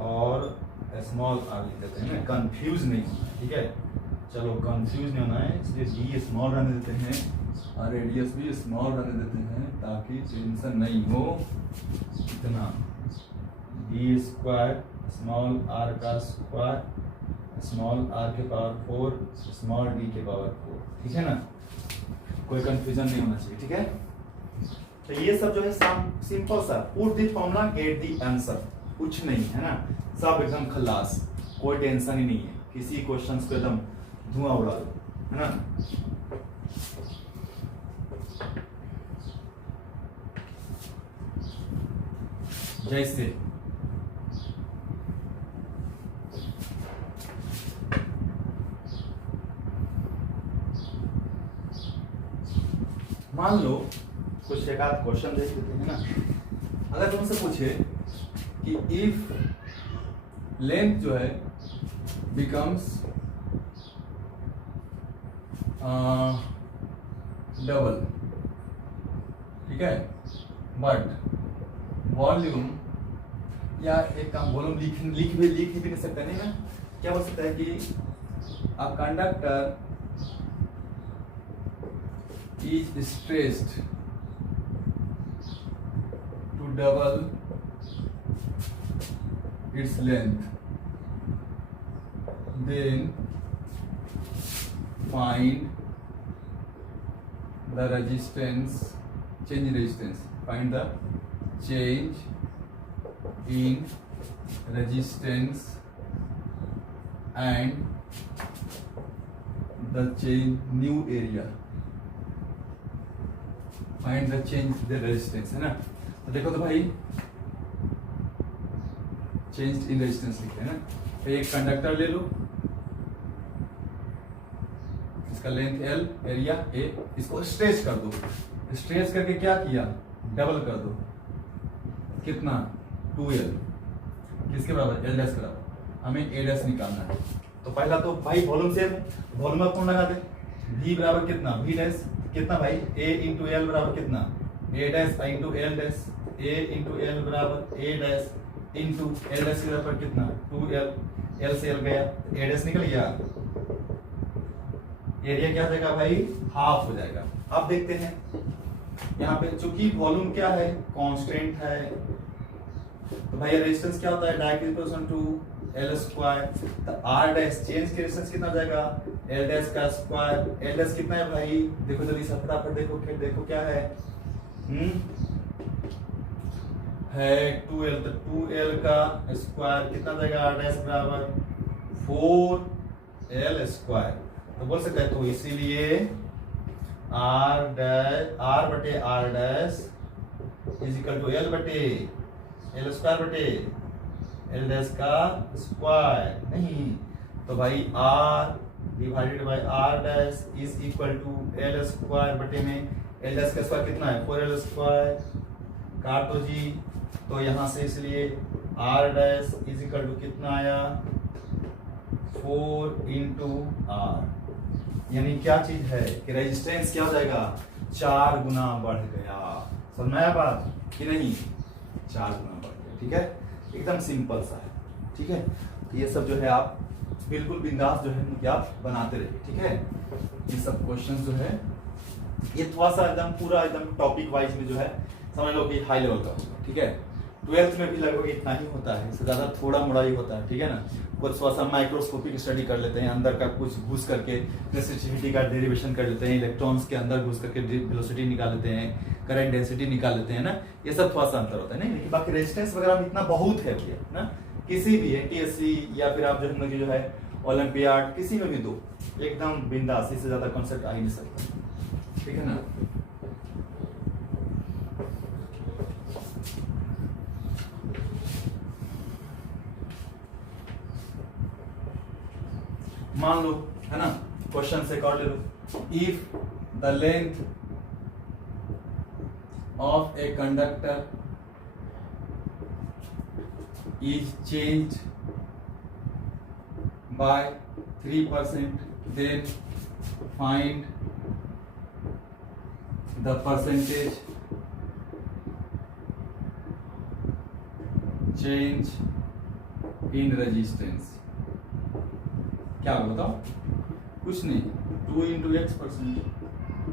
और स्मॉल आर लिख देते हैं, कंफ्यूज नहीं होना है, ठीक है। चलो कंफ्यूज नहीं होना है, इसलिए डी स्मॉल रहने देते हैं और रेडियस भी स्मॉल रहने देते हैं, ताकि टेंशन नहीं हो। इतना डी स्क्वायर स्मॉल आर का स्क्वायर स्मॉल आर के पावर 4 स्मॉल डी के पावर 4, ठीक है ना, कोई कंफ्यूजन नहीं होना चाहिए, ठीक है। तो ये सब जो है सिंपल सा, put the formula get the answer, कुछ नहीं है ना, सब एकदम खल्लास, कोई टेंशन ही नहीं है, किसी क्वेश्चंस को एकदम धुआं उड़ा दो, है ना। जैसे मान लो कुछ एक आध क्वेश्चन देख लेते हैं ना। अगर तुमसे पूछे कि इफ लेंथ जो है बिकम्स डबल, ठीक है, बट वॉल्यूम, या एक काम वॉल्यूम लिख भी नहीं सकता, नहीं ना, क्या बोल सकता है कि a conductor is stressed to double its length, then find the resistance, change in resistance, find the change in resistance and the change new area, find the change the resistance, है ना। तो देखो तो भाई चेंज इन रेजिस्टेंस लिखते हैं ना, तो एक कंडक्टर ले लो, इसका लेंथ L, एरिया A, इसको स्ट्रेच कर दो, स्ट्रेच करके क्या किया, डबल कर दो, कितना 2L, किसके बराबर, L डैश के बराबर, हमें A डैश निकालना है। तो पहला तो भाई वॉल्यूम सेम है, वॉल्यूम आप कौन लगा दे, V बराबर कितना, V डैश कितना भाई, A इंटू L बराबर कितना, A dash into L dash, A into L बराबर A dash into L dash के बराबर कितना 2L, L से L गया, A डैश निकल गया, एरिया क्या हो जाएगा भाई, हाफ हो जाएगा। अब देखते हैं यहाँ पे, चूंकि वॉल्यूम क्या है, कांस्टेंट है, तो भाई रेजिस्टेंस क्या होता है, direct equation two L square, तो R डैश चेंज के रेजिस्टेंस कितना हो जाएगा, L डैश का स्क्वायर, L डैश कितना है भाई, देखो जल्दी से फटाफट देखो, फिर देखो क्या है, है 2L, तो 2L का स्क्वायर कितना हो जाएगा, R डैश बराबर 4L स्क्वायर, तो बोल सकते हैं, तो इसीलिए R बटे R dash is equal to L बटे L स्क्वायर बटे L डैश का स्क्वायर, नहीं तो भाई R divided by R dash is equal to L square बटे में L डैश का स्क्वायर कितना है, 4L स्क्वायर, काटो जी, तो यहाँ से इसलिए R dash is equal to कितना आया, 4 इंटू R, यानी क्या चीज है कि रेजिस्टेंस क्या हो जाएगा, 4 गुना बढ़ गया, समझ में आया बात कि नहीं, 4 गुना बढ़ गया, ठीक है, एकदम सिंपल सा है, ठीक है। ये सब जो है आप बिल्कुल बिंदास जो है आप बनाते रहिए, ठीक है। ये सब क्वेश्चन जो है ये थोड़ा सा एकदम पूरा एकदम टॉपिक वाइज में जो है समझ लो कि हाई लेवल का होगा, ठीक है। 12th में भी लगभग इतना ही होता है, इससे ज्यादा थोड़ा मोड़ा ही होता है, ठीक है ना। कुछ थोड़ा सा माइक्रोस्कोपिक स्टडी कर लेते हैं, अंदर का कुछ घुस करके रेसिस्टिविटी का डेरिवेशन कर लेते हैं, इलेक्ट्रॉन्स के अंदर घुस करके वेलोसिटी निकाल लेते हैं, करंट डेंसिटी निकाल लेते हैं ना, ये सब थोड़ा सा अंतर होता है, नहीं लेकिन बाकी रेजिस्टेंस वगैरह में इतना बहुत है भैया ना, किसी भी ATSC या फिर आप जो है ओलंपियाड किसी में भी दो, एकदम बिंदास, इससे ज्यादा कॉन्सेप्ट आ ही नहीं सकता, ठीक है ना। मान लो है ना, क्वेश्चन से कर ले लो, if the length of a conductor is change by 3%, then find the percentage change in resistance. क्या होगा बताओ, कुछ नहीं, 2 इंटू x%,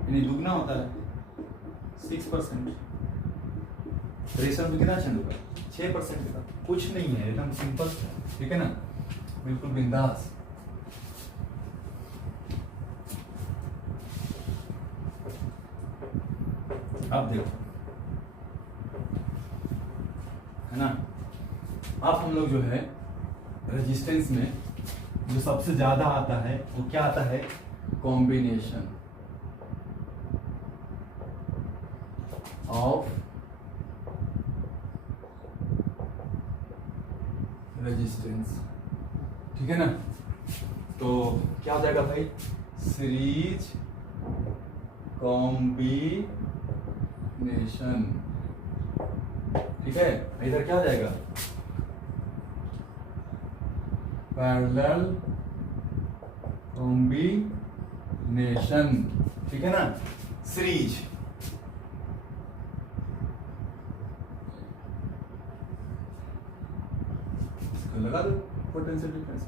यानी दुगना होता है 6%, रेशम में कितना चेंज होगा, 6% का, कुछ नहीं है, एकदम सिंपल, ठीक है ना, बिल्कुल बिंदास। अब देखो है ना, अब हम लोग जो है रेजिस्टेंस में जो सबसे ज्यादा आता है वो क्या आता है, कॉम्बिनेशन ऑफ रेजिस्टेंस, ठीक है ना। तो क्या हो जाएगा भाई, सीरीज कॉम्बिनेशन, ठीक है। इधर क्या हो जाएगा, पैरेलल कॉम्बिनेशन, ठीक है ना, सीरीज। इसको लगा दो पोटेंशियल डिफरेंस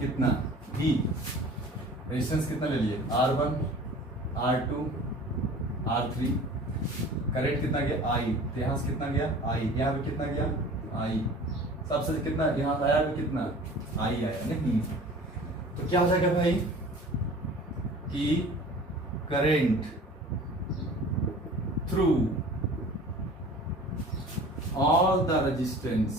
कितना, V रेजिस्टेंस कितना ले लिए, R1 R2 R3, करंट कितना गया I, तो यहाँ से कितना गया I, यहाँ पे कितना गया I, सबसे कितना यहाँ आया भी कितना I आया, नहीं तो क्या हो जाएगा भाई कि current through all the resistance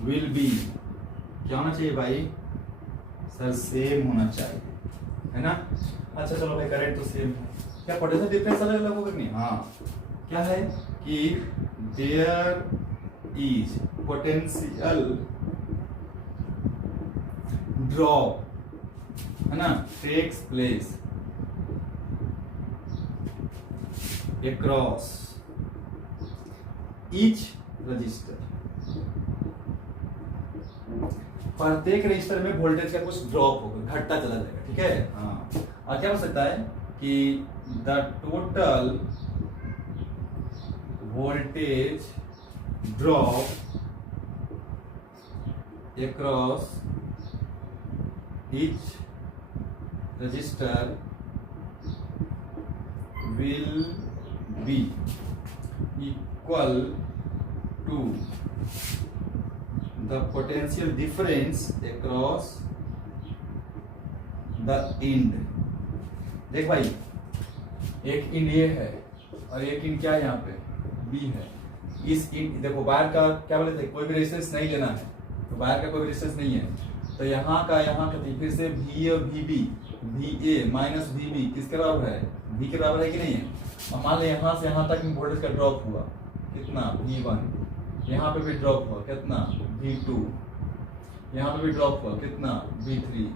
will be, क्या होना चाहिए भाई सर, सेम होना चाहिए, है ना। अच्छा चलो भाई करंट तो सेम है, क्या पोटेंशियल डिफरेंस अलग अलग होगा नहीं, हाँ क्या है कि देयर इज पोटेंशियल ड्रॉप, है ना, takes place across each resistor, प्रत्येक रजिस्टर में वोल्टेज का कुछ ड्रॉप होगा, घटता चला जाएगा, ठीक है, हाँ। और क्या हो सकता है कि the total voltage drop across each register will be equal to the potential difference across the end। देख भाई एक इंड ये है और एक इंड क्या है यहाँ पे बी है, इस इंड देखो बाहर का क्या बोले थे, कोई भी रेजिस्टेंस नहीं लेना है, तो बाहर का कोई रेजिस्टेंस नहीं है, तो यहाँ का फिर से वी और V B, V A minus V B किसके बराबर है, वी के बराबर है कि नहीं है। और मान लो यहाँ से यहाँ तक वोल्टेज का ड्रॉप हुआ कितना V1, यहाँ पे भी ड्रॉप हुआ कितना V2, यहाँ पे भी ड्रॉप हुआ कितना V3,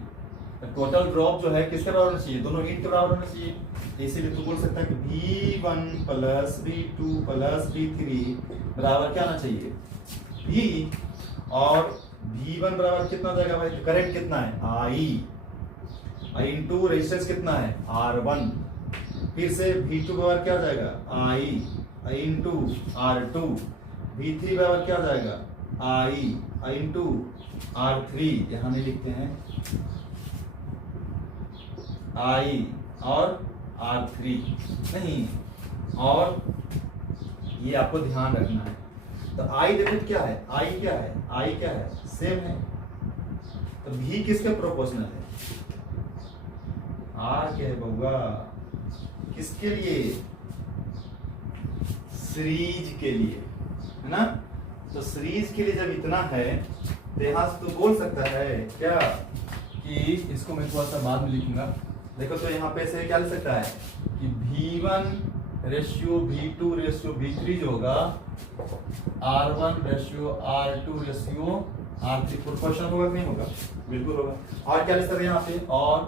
टोटल ड्रॉप जो है किसके बराबर होना चाहिए, दोनों इंड के बराबर होना चाहिए। तो इसीलिए तू बोल सकता है कि V1 plus V2 plus V3 बराबर क्या आना चाहिए V, और V1 बराबर कितना हो जाएगा भाई, करंट कितना है I इंटू रेजिस्टेंस कितना है R1, फिर से V2 बराबर क्या हो जाएगा I इंटू R2, V3 बराबर क्या हो जाएगा I इंटू R3, यहाँ नहीं लिखते हैं I और R3 नहीं, और ये आपको ध्यान रखना है। तो I देखो क्या है, I क्या है सेम है, तो V किसके प्रोपोर्शनल है, R क्या है बउआ, किसके लिए, सीरीज के लिए, है ना। तो सीरीज के लिए जब इतना है तो यहां से तो बोल सकता है क्या कि इसको मैं थोड़ा सा बाद में लिखूंगा, देखो तो यहाँ पे से क्या लिख सकता है कि V1 ratio V2 ratio V3 जो होगा R1 ratio R2 ratio R3 proportional होगा कि नहीं होगा, बिल्कुल होगा। और क्या लिख सकते हैं यहाँ पे, और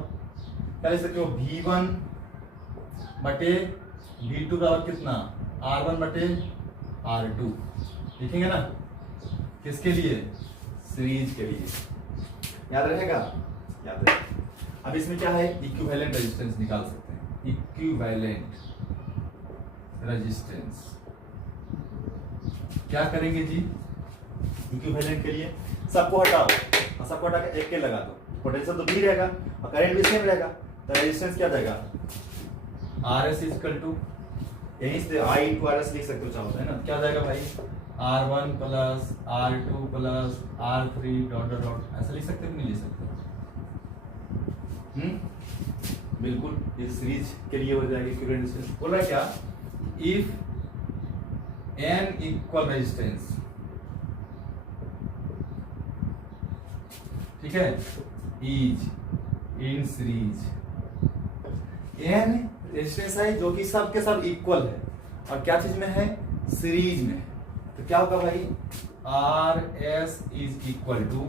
क्या लिख सकते हो V1 बटे V2 बराबर कितना R1 बटे R2, लिखेंगे ना, किसके लिए, सीरीज के लिए, याद रहेगा, याद रहेगा। अब इसमें क्या है, इक्विवेलेंट रेजिस्टेंस निकाल सकते हैं, इक्विवेलेंट रेजिस्टेंस क्या करेंगे जी, इक्विवेलेंट के लिए सबको हटाओ और सबको हटा के एक के लगा दो, पोटेंशियल तो भी रहेगा और करंट भी सेम रहेगा, तो रेजिस्टेंस क्या जाएगा RS इक्वल टू, यहीं से I इंटू RS लिख सकते हो चाहो तो, है ना। क्या जाएगा भाई R1 plus R2 plus R3 dot dot dot, ऐसा लिख सकते हो नहीं लिख सकते, बिल्कुल ये सीरीज के लिए हो जाएगी इक्विवेलेंट रेजिस्टेंस। बोल रहा है क्या, इफ n इक्वल रेजिस्टेंस, ठीक है, is in series, n resistance है जो कि सब के सब इक्वल है और क्या चीज में है, सीरीज में, तो क्या होगा भाई RS is equal to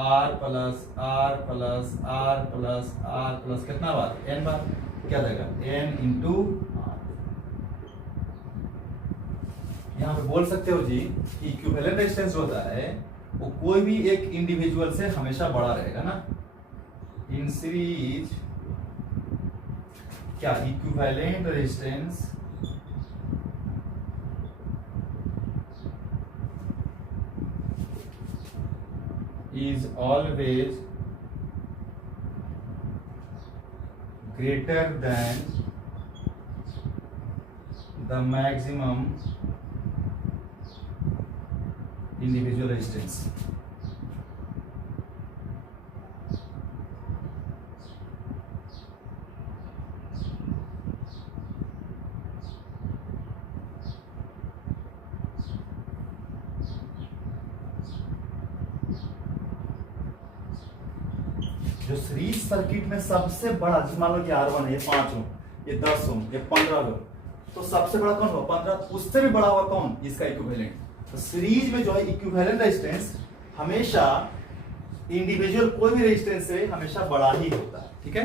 R plus R plus R plus R plus कितना बार n बार, क्या जाएगा n इंटू R, यहाँ पे बोल सकते हो जी कि इक्विवेलेंट रेजिस्टेंस जो होता है वो कोई भी एक इंडिविजुअल से हमेशा बड़ा रहेगा ना। इन सीरीज क्या equivalent resistance is always greater than the maximum individual resistance। जो सीरीज सर्किट में सबसे बड़ा, मान लो कि R1 है, ये 5 ओम, ये 10 ओम, ये 15 ओम, तो सबसे बड़ा कौन होगा? 15। उससे भी बड़ा होगा कौन? इसका इक्विवेलेंट। तो सीरीज में जो है इक्विवेलेंट रेजिस्टेंस हमेशा इंडिविजुअल कोई भी रेजिस्टेंस से हमेशा बड़ा ही होता है। ठीक है,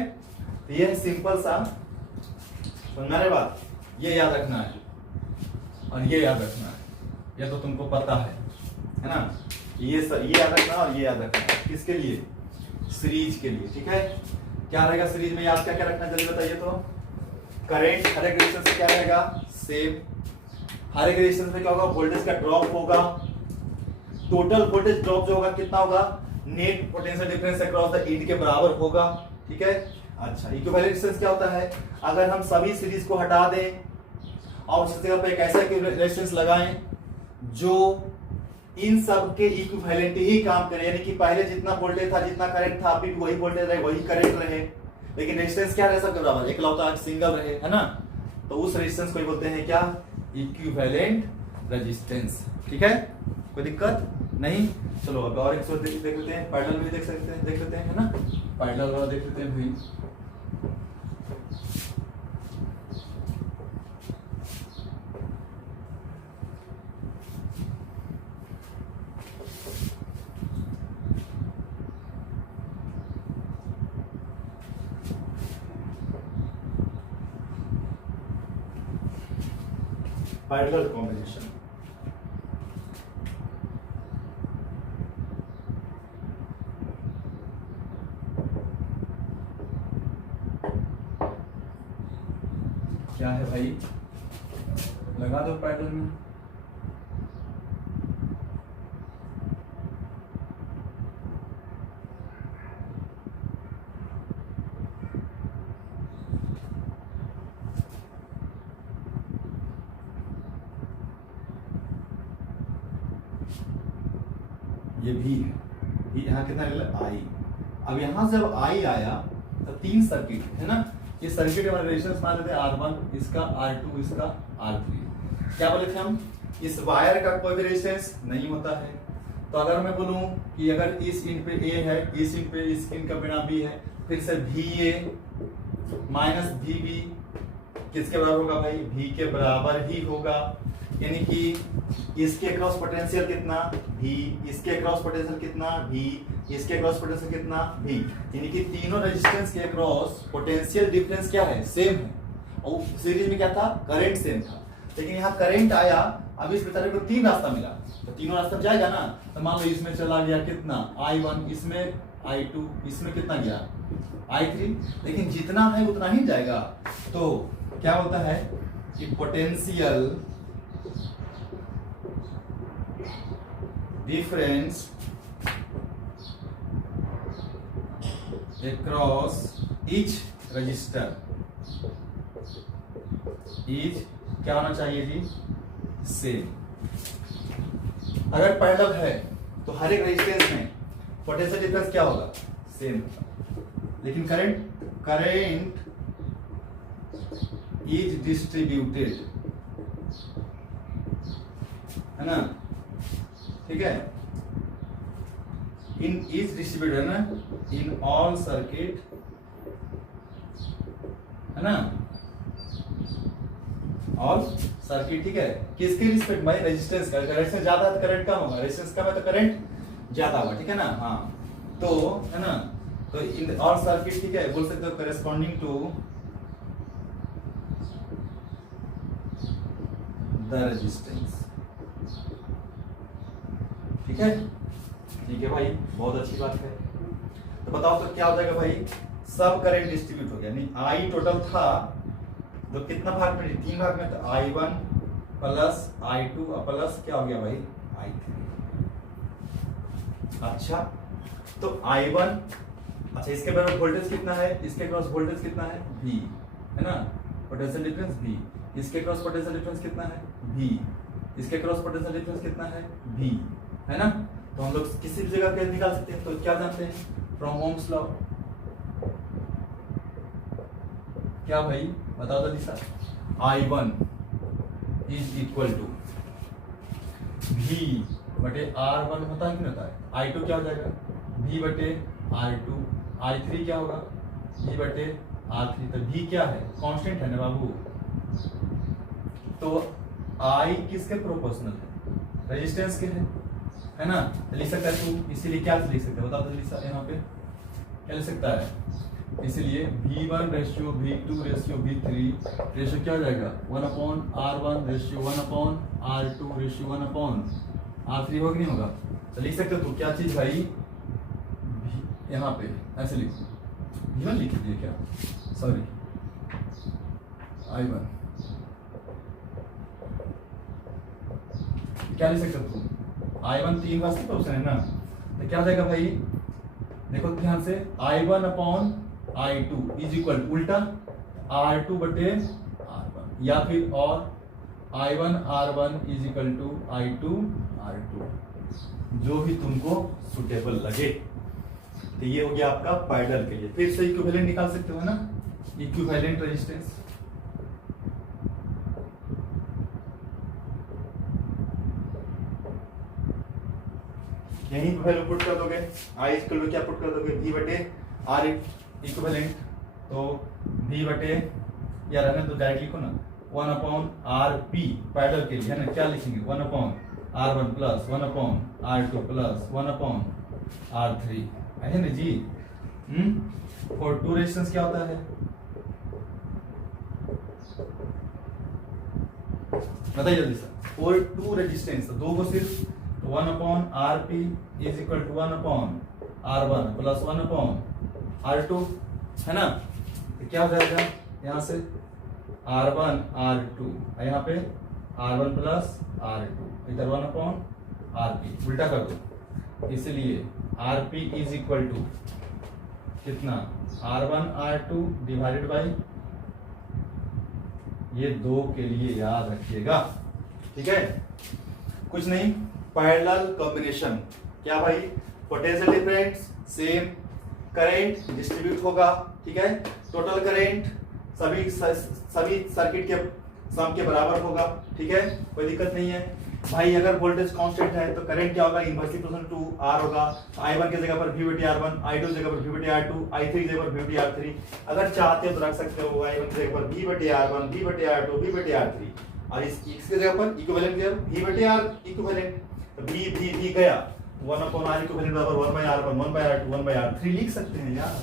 तो ये है सिंपल सा, समझ रहे बात? ये याद रखना है और ये याद रखना है, ये तो तुमको पता है ना? ये याद रखना और ये याद रखना है। किसके लिए? सीरीज के लिए। ठीक है, क्या रहेगा सीरीज में? याद क्या क्या रखना जल्दी बताइए तो। करंट हर एक रेजिस्टेंस में क्या रहेगा? सेम। हर एक रेजिस्टेंस में क्या होगा? वोल्टेज का ड्रॉप होगा। टोटल वोल्टेज ड्रॉप जो होगा कितना होगा? Net potential difference across the end के बराबर होगा। ठीक है, अच्छा इक्विवेलेंट रेजिस्टेंस क्या होता है? अगर हम सभी सीरीज को हटा दें और उस जगह पे एक ऐसा रेजिस्टेंस लगाएं जो इन सब के इक्विवेलेंट ही काम करे, यानी कि पहले जितना वोल्टेज था, जितना करंट था, अभी भी वही वोल्टेज रहे, वही करंट रहे, लेकिन रेजिस्टेंस क्या रहे? सबके बराबर, इकलौता सिंगल रहे, है ना? तो उस रेजिस्टेंस को बोलते हैं क्या? Equivalent resistance. ठीक है, कोई दिक्कत नहीं? चलो अब और एक सोच देख लेते हैं, पैरेलल भी देख लेते हैं, है ना? पैरेलल वाला देख लेते हैं भी। Parallel combination. क्या है भाई? लगा दो पैरेलल में। ये भी है, यहाँ कितना आई। अब यहाँ से जब आई आया तो 3 सर्किट है ना, ये सर्किट हमारे रेजिस्टेंस मान लेते हैं R1, इसका R2, इसका R3। क्या बोले थे हम? इस वायर का कोई भी रेजिस्टेंस नहीं होता है। तो अगर मैं बोलूं कि अगर इस इन पे A है, इस इन पे इस इन का बिना B है, फिर से VA माइनस VB किसके बराबर होगा भाई? V के बराबर ही होगा। यानी कि इसके क्रॉस पोटेंशियल कितना? V, इसके क्रॉस पोटेंशियल कितना? V, इसके क्रॉस पोटेंशियल कितना? V। यानी कि तीनों रेजिस्टेंस के क्रॉस पोटेंशियल डिफरेंस क्या है? सेम है। और सीरीज में क्या था? करंट सेम था। लेकिन यहाँ करंट आया, अब इस बेचारे को 3 रास्ता मिला, तो तीनों रास्ता जाएगा ना। तो मान लो इसमें चला गया कितना? I1, इसमें I2, इसमें कितना गया? I3। लेकिन जितना है उतना ही जाएगा। तो क्या होता है कि potential difference across each register is क्या होना चाहिए जी? सेम। अगर पैरेलल है तो हर एक रेजिस्टेंस में पोटेंशियल डिफरेंस क्या होगा? सेम। लेकिन करंट इज डिस्ट्रीब्यूटेड, है ना? ठीक है, इन इज डिस्ट्रीब्यूटेड है ना, इन ऑल सर्किट, है ना? All circuit. ठीक है, किसके रिस्पेक्ट भाई? रेजिस्टेंस का। रेजिस्टेंस ज्यादा है तो करंट कम होगा, रेजिस्टेंस कम है तो करंट ज्यादा होगा। ठीक है ना? हाँ, तो है ना, तो इन ऑल सर्किट, ठीक है, बोल सकते हो करेस्पॉन्डिंग टू द रेजिस्टेंस। ठीक है भाई, बहुत अच्छी बात है। तो बताओ तो क्या हो जाएगा भाई, सब करंट डिस्ट्रीब्यूट हो गया, नहीं आई टोटल था तो कितना भाग में, 3 भाग में, तो I1 प्लस I2 प्लस क्या हो गया भाई I3। अच्छा तो I1, अच्छा इसके बराबर वोल्टेज कितना है, इसके क्रॉस वोल्टेज कितना है V, है ना, पोटेंशियल डिफरेंस V, इसके क्रॉस पोटेंशियल डिफरेंस कितना है V, इसके क्रॉस पोटेंशियल डिफरेंस कितना है V, है ना। तो हम लोग किसी भी जगह पे निकाल सकते हैं। तो क्या जानते हैं फ्रॉम ओम्स लॉ, क्या भाई बताओ जल्दी sir, I1 is equal to V बटे R1 होता है कि नहीं होता है, I2 क्या हो जाएगा V बटे R2, I3 क्या होगा V बटे R3। तो V क्या है, कांस्टेंट है ना बाबू। तो I किसके प्रोपोर्शनल है, रेजिस्टेंस के है ना। तो लिख सकता है तू, इसीलिए क्या लिख सकते हैं बताओ तो जल्दी सर, यहाँ पे क्या लिख सकता है, इसलिए V1 ratio V2 ratio V3 ratio क्या हो जाएगा 1/R1 ratio 1/R2 ratio 1/R3 होगा कि नहीं होगा। तो लिख सकते हो तो क्या चीज भाई, यहाँ पे ऐसे लिखो, V1 लिख दीजिए क्या, सॉरी I1 क्या लिख सकते हो तुम, I1 3 वास्तविक ऑप्शन है ना। तो क्या हो जाएगा भाई, देखो ध्यान से, I1/I2 इज इक्वल उल्टा R2 बटे R1, या फिर और I1/R1 is equal to I2/R2, जो भी तुमको सुटेबल लगे। तो ये हो गया आपका पैरेलल के लिए। फिर से इक्विवेलेंट निकाल सकते हो ना, इक्विवेलेंट रेजिस्टेंस, यहीं वैल्यू पुट कर दोगे, I इक्वल टू क्या पुट कर दोगे V बटे R इक्विवेलेंट, तो V बटे या रहने तो डायरेक्ट लिखो ना 1/RP पैरेलल के लिए, है ना, क्या लिखेंगे 1/R1 plus 1/R2 plus 1/R3, है ना जी। और 2 रेजिस्टेंस क्या होता है बताइए जल्दी सर, और 2 रेजिस्टेंस, 2 को सिर्फ 1/RP is equal to 1/R1 plus 1/R2, है ना। तो क्या हो जाएगा यहाँ से R1 R2, यहाँ पे R1 प्लस R2, इधर 1/RP उल्टा कर दो, इसलिए RP इज इक्वल टू कितना R1 R2 डिवाइडेड बाई, ये 2 के लिए याद रखिएगा, ठीक है। कुछ नहीं, पैरेलल कॉम्बिनेशन, क्या भाई, potential difference same, current distribute होगा, ठीक है, टोटल करंट सभी सर्किट के सम के बराबर होगा, ठीक है, कोई दिक्कत नहीं है भाई। अगर वोल्टेज कांस्टेंट है तो करंट क्या होगा, इनवर्सली प्रोपोर्शनल टू R होगा। I1 की जगह पर V बटे R1, I2 की जगह पर V बटे R2, I3 की जगह पर V बटे R3। अगर चाहते हो तो रख सकते हो I1 की जगह पर V बटे R1, V बटे R2, V बटे R3, और इसकी जगह पर इक्विवेलेंट V बटे R इक्विवेलेंट, V गया 1/R इक्विवेलेंट बराबर 1/R1 1/R2 1/R3 लिख सकते हैं यार।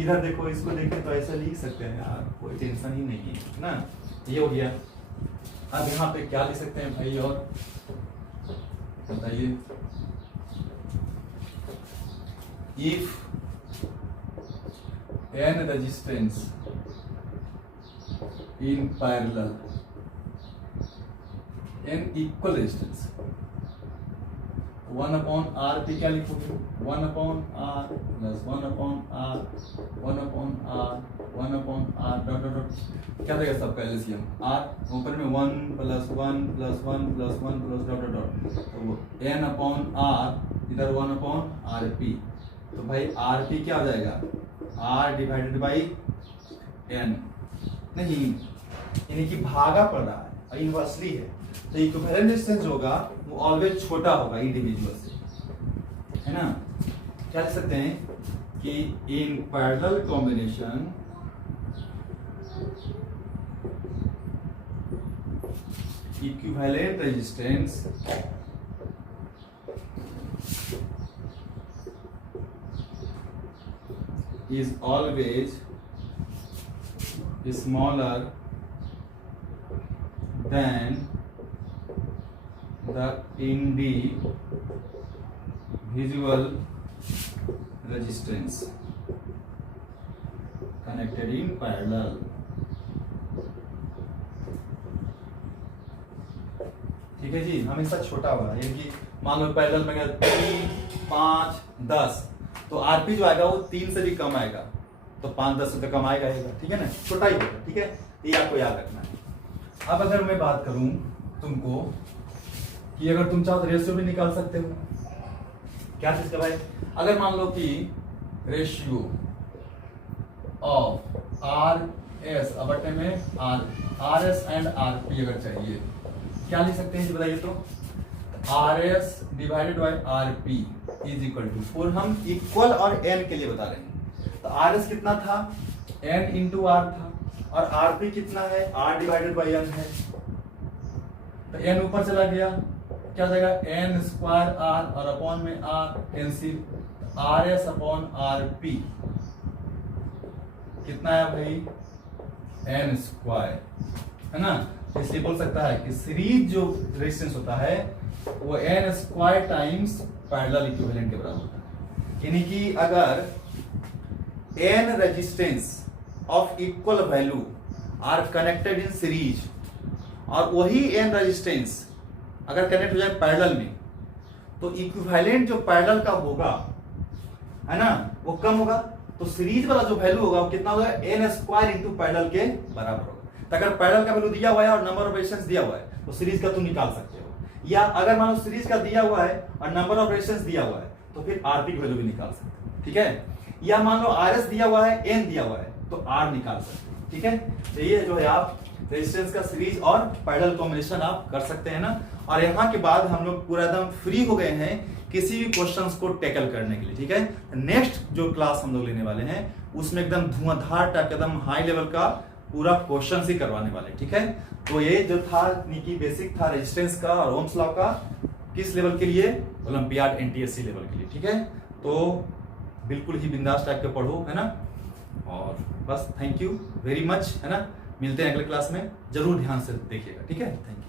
इधर देखो, इसको देखें तो ऐसा लिख सकते हैं यार, कोई टेंशन ही नहीं है ना। ये हो गया। अब यहाँ पे क्या लिख सकते हैं भाई, और बताइए, if n resistance in parallel, n equal resistance, 1/R पे क्या लिखोगे 1/R plus 1/R 1/R 1/R dot dot dot, क्या देगा सबका एलसीएम R, ऊपर में 1 plus 1 plus 1 plus 1 plus dot dot dot, तो वो n/R, इधर 1/RP, तो भाई RP क्या हो जाएगा R डिवाइडेड बाई n, नहीं यानी कि भागा पड़ रहा है और इनवर्सली है, तो इक्विवेलेंट रेजिस्टेंस होगा वो ऑलवेज छोटा होगा इंडिविजुअल से, है ना। क्या लिख सकते हैं कि in parallel combination equivalent resistance is always smaller than the independent visual resistance connected in parallel. ठीक है जी, हमेशा छोटा होगा, यानी कि मान लो पैरेलल में 3, 5, 10, तो आरपी जो आएगा वो 3 से भी कम आएगा, तो 5-10 से तो कम आएगा, ठीक है ना, छोटा ही होगा। ठीक है, ये आपको याद रखना है। अब अगर मैं बात करूं तुमको कि अगर तुम चाहो तो रेशियो भी निकाल सकते हो। क्या चीज का भाई? अगर मान लो कि रेशियो ऑफ आर एस बटे में R S and R P अगर चाहिए, क्या लिख सकते हैं बताइए तो? R S divided by R P is equal to 4। हम इक्वल और एन के लिए बता रहे हैं, तो आर एस कितना था? एन इंटू आर था, और आर पी कितना है? आर डिवाइडेड बाई एन है, तो एन ऊपर चला गया, क्या हो जाएगा? एन स्क्वायर आर और अपॉन में R NC, R S upon R P कितना है भाई? एन स्क्वायर, है ना। इसलिए बोल सकता है कि सीरीज जो रेजिस्टेंस होता है वो n square times parallel equivalent के बराबर होता है। यानी कि अगर n resistance of equal value R connected in series, और वही एन रेजिस्टेंस अगर कनेक्ट हो जाए पैरेलल में, तो इक्विवेलेंट जो पैरेलल का होगा, है ना, वो कम होगा, तो सीरीज वाला जो वैल्यू होगा वो कितना होगा? एन स्क्वायर इंटू पैरेलल के बराबर होगा। तो अगर पैरेलल का वैल्यू दिया हुआ है और नंबर ऑफ रेजिस्टेंस दिया हुआ है, तो सीरीज का तुम निकाल सकते हो। या अगर मान लो सीरीज का दिया हुआ है और नंबर ऑफ रेजिस्टेंस दिया हुआ है, तो फिर आरपी की वैल्यू भी निकाल सकते हो। ठीक है, या मान लो आरएस दिया हुआ है, एन दिया हुआ है, तो आर निकाल सकते हो। ठीक है, तो ये जो है आप रेजिस्टेंस का सीरीज और पैरेलल कॉम्बिनेशन आप कर सकते हैं ना। और यहाँ के बाद हम लोग पूरा एकदम फ्री हो गए हैं किसी भी क्वेश्चंस को टैकल करने के लिए। ठीक है, नेक्स्ट जो क्लास हम लोग लेने वाले हैं उसमें एकदम धुआंधार टाइप एकदम हाई लेवल का पूरा क्वेश्चन ही करवाने वाले। ठीक है, तो ये जो था नीकी बेसिक था रेजिस्टेंस का और ओम्स लॉ का, किस लेवल के लिए? ओलंपियाड एनटीएससी लेवल के लिए। ठीक है, तो बिल्कुल ही बिंदास टाइप के पढ़ो, है ना। और बस थैंक यू वेरी मच, है ना। मिलते हैं अगले क्लास में, जरूर ध्यान से देखिएगा। ठीक है, थैंक यू।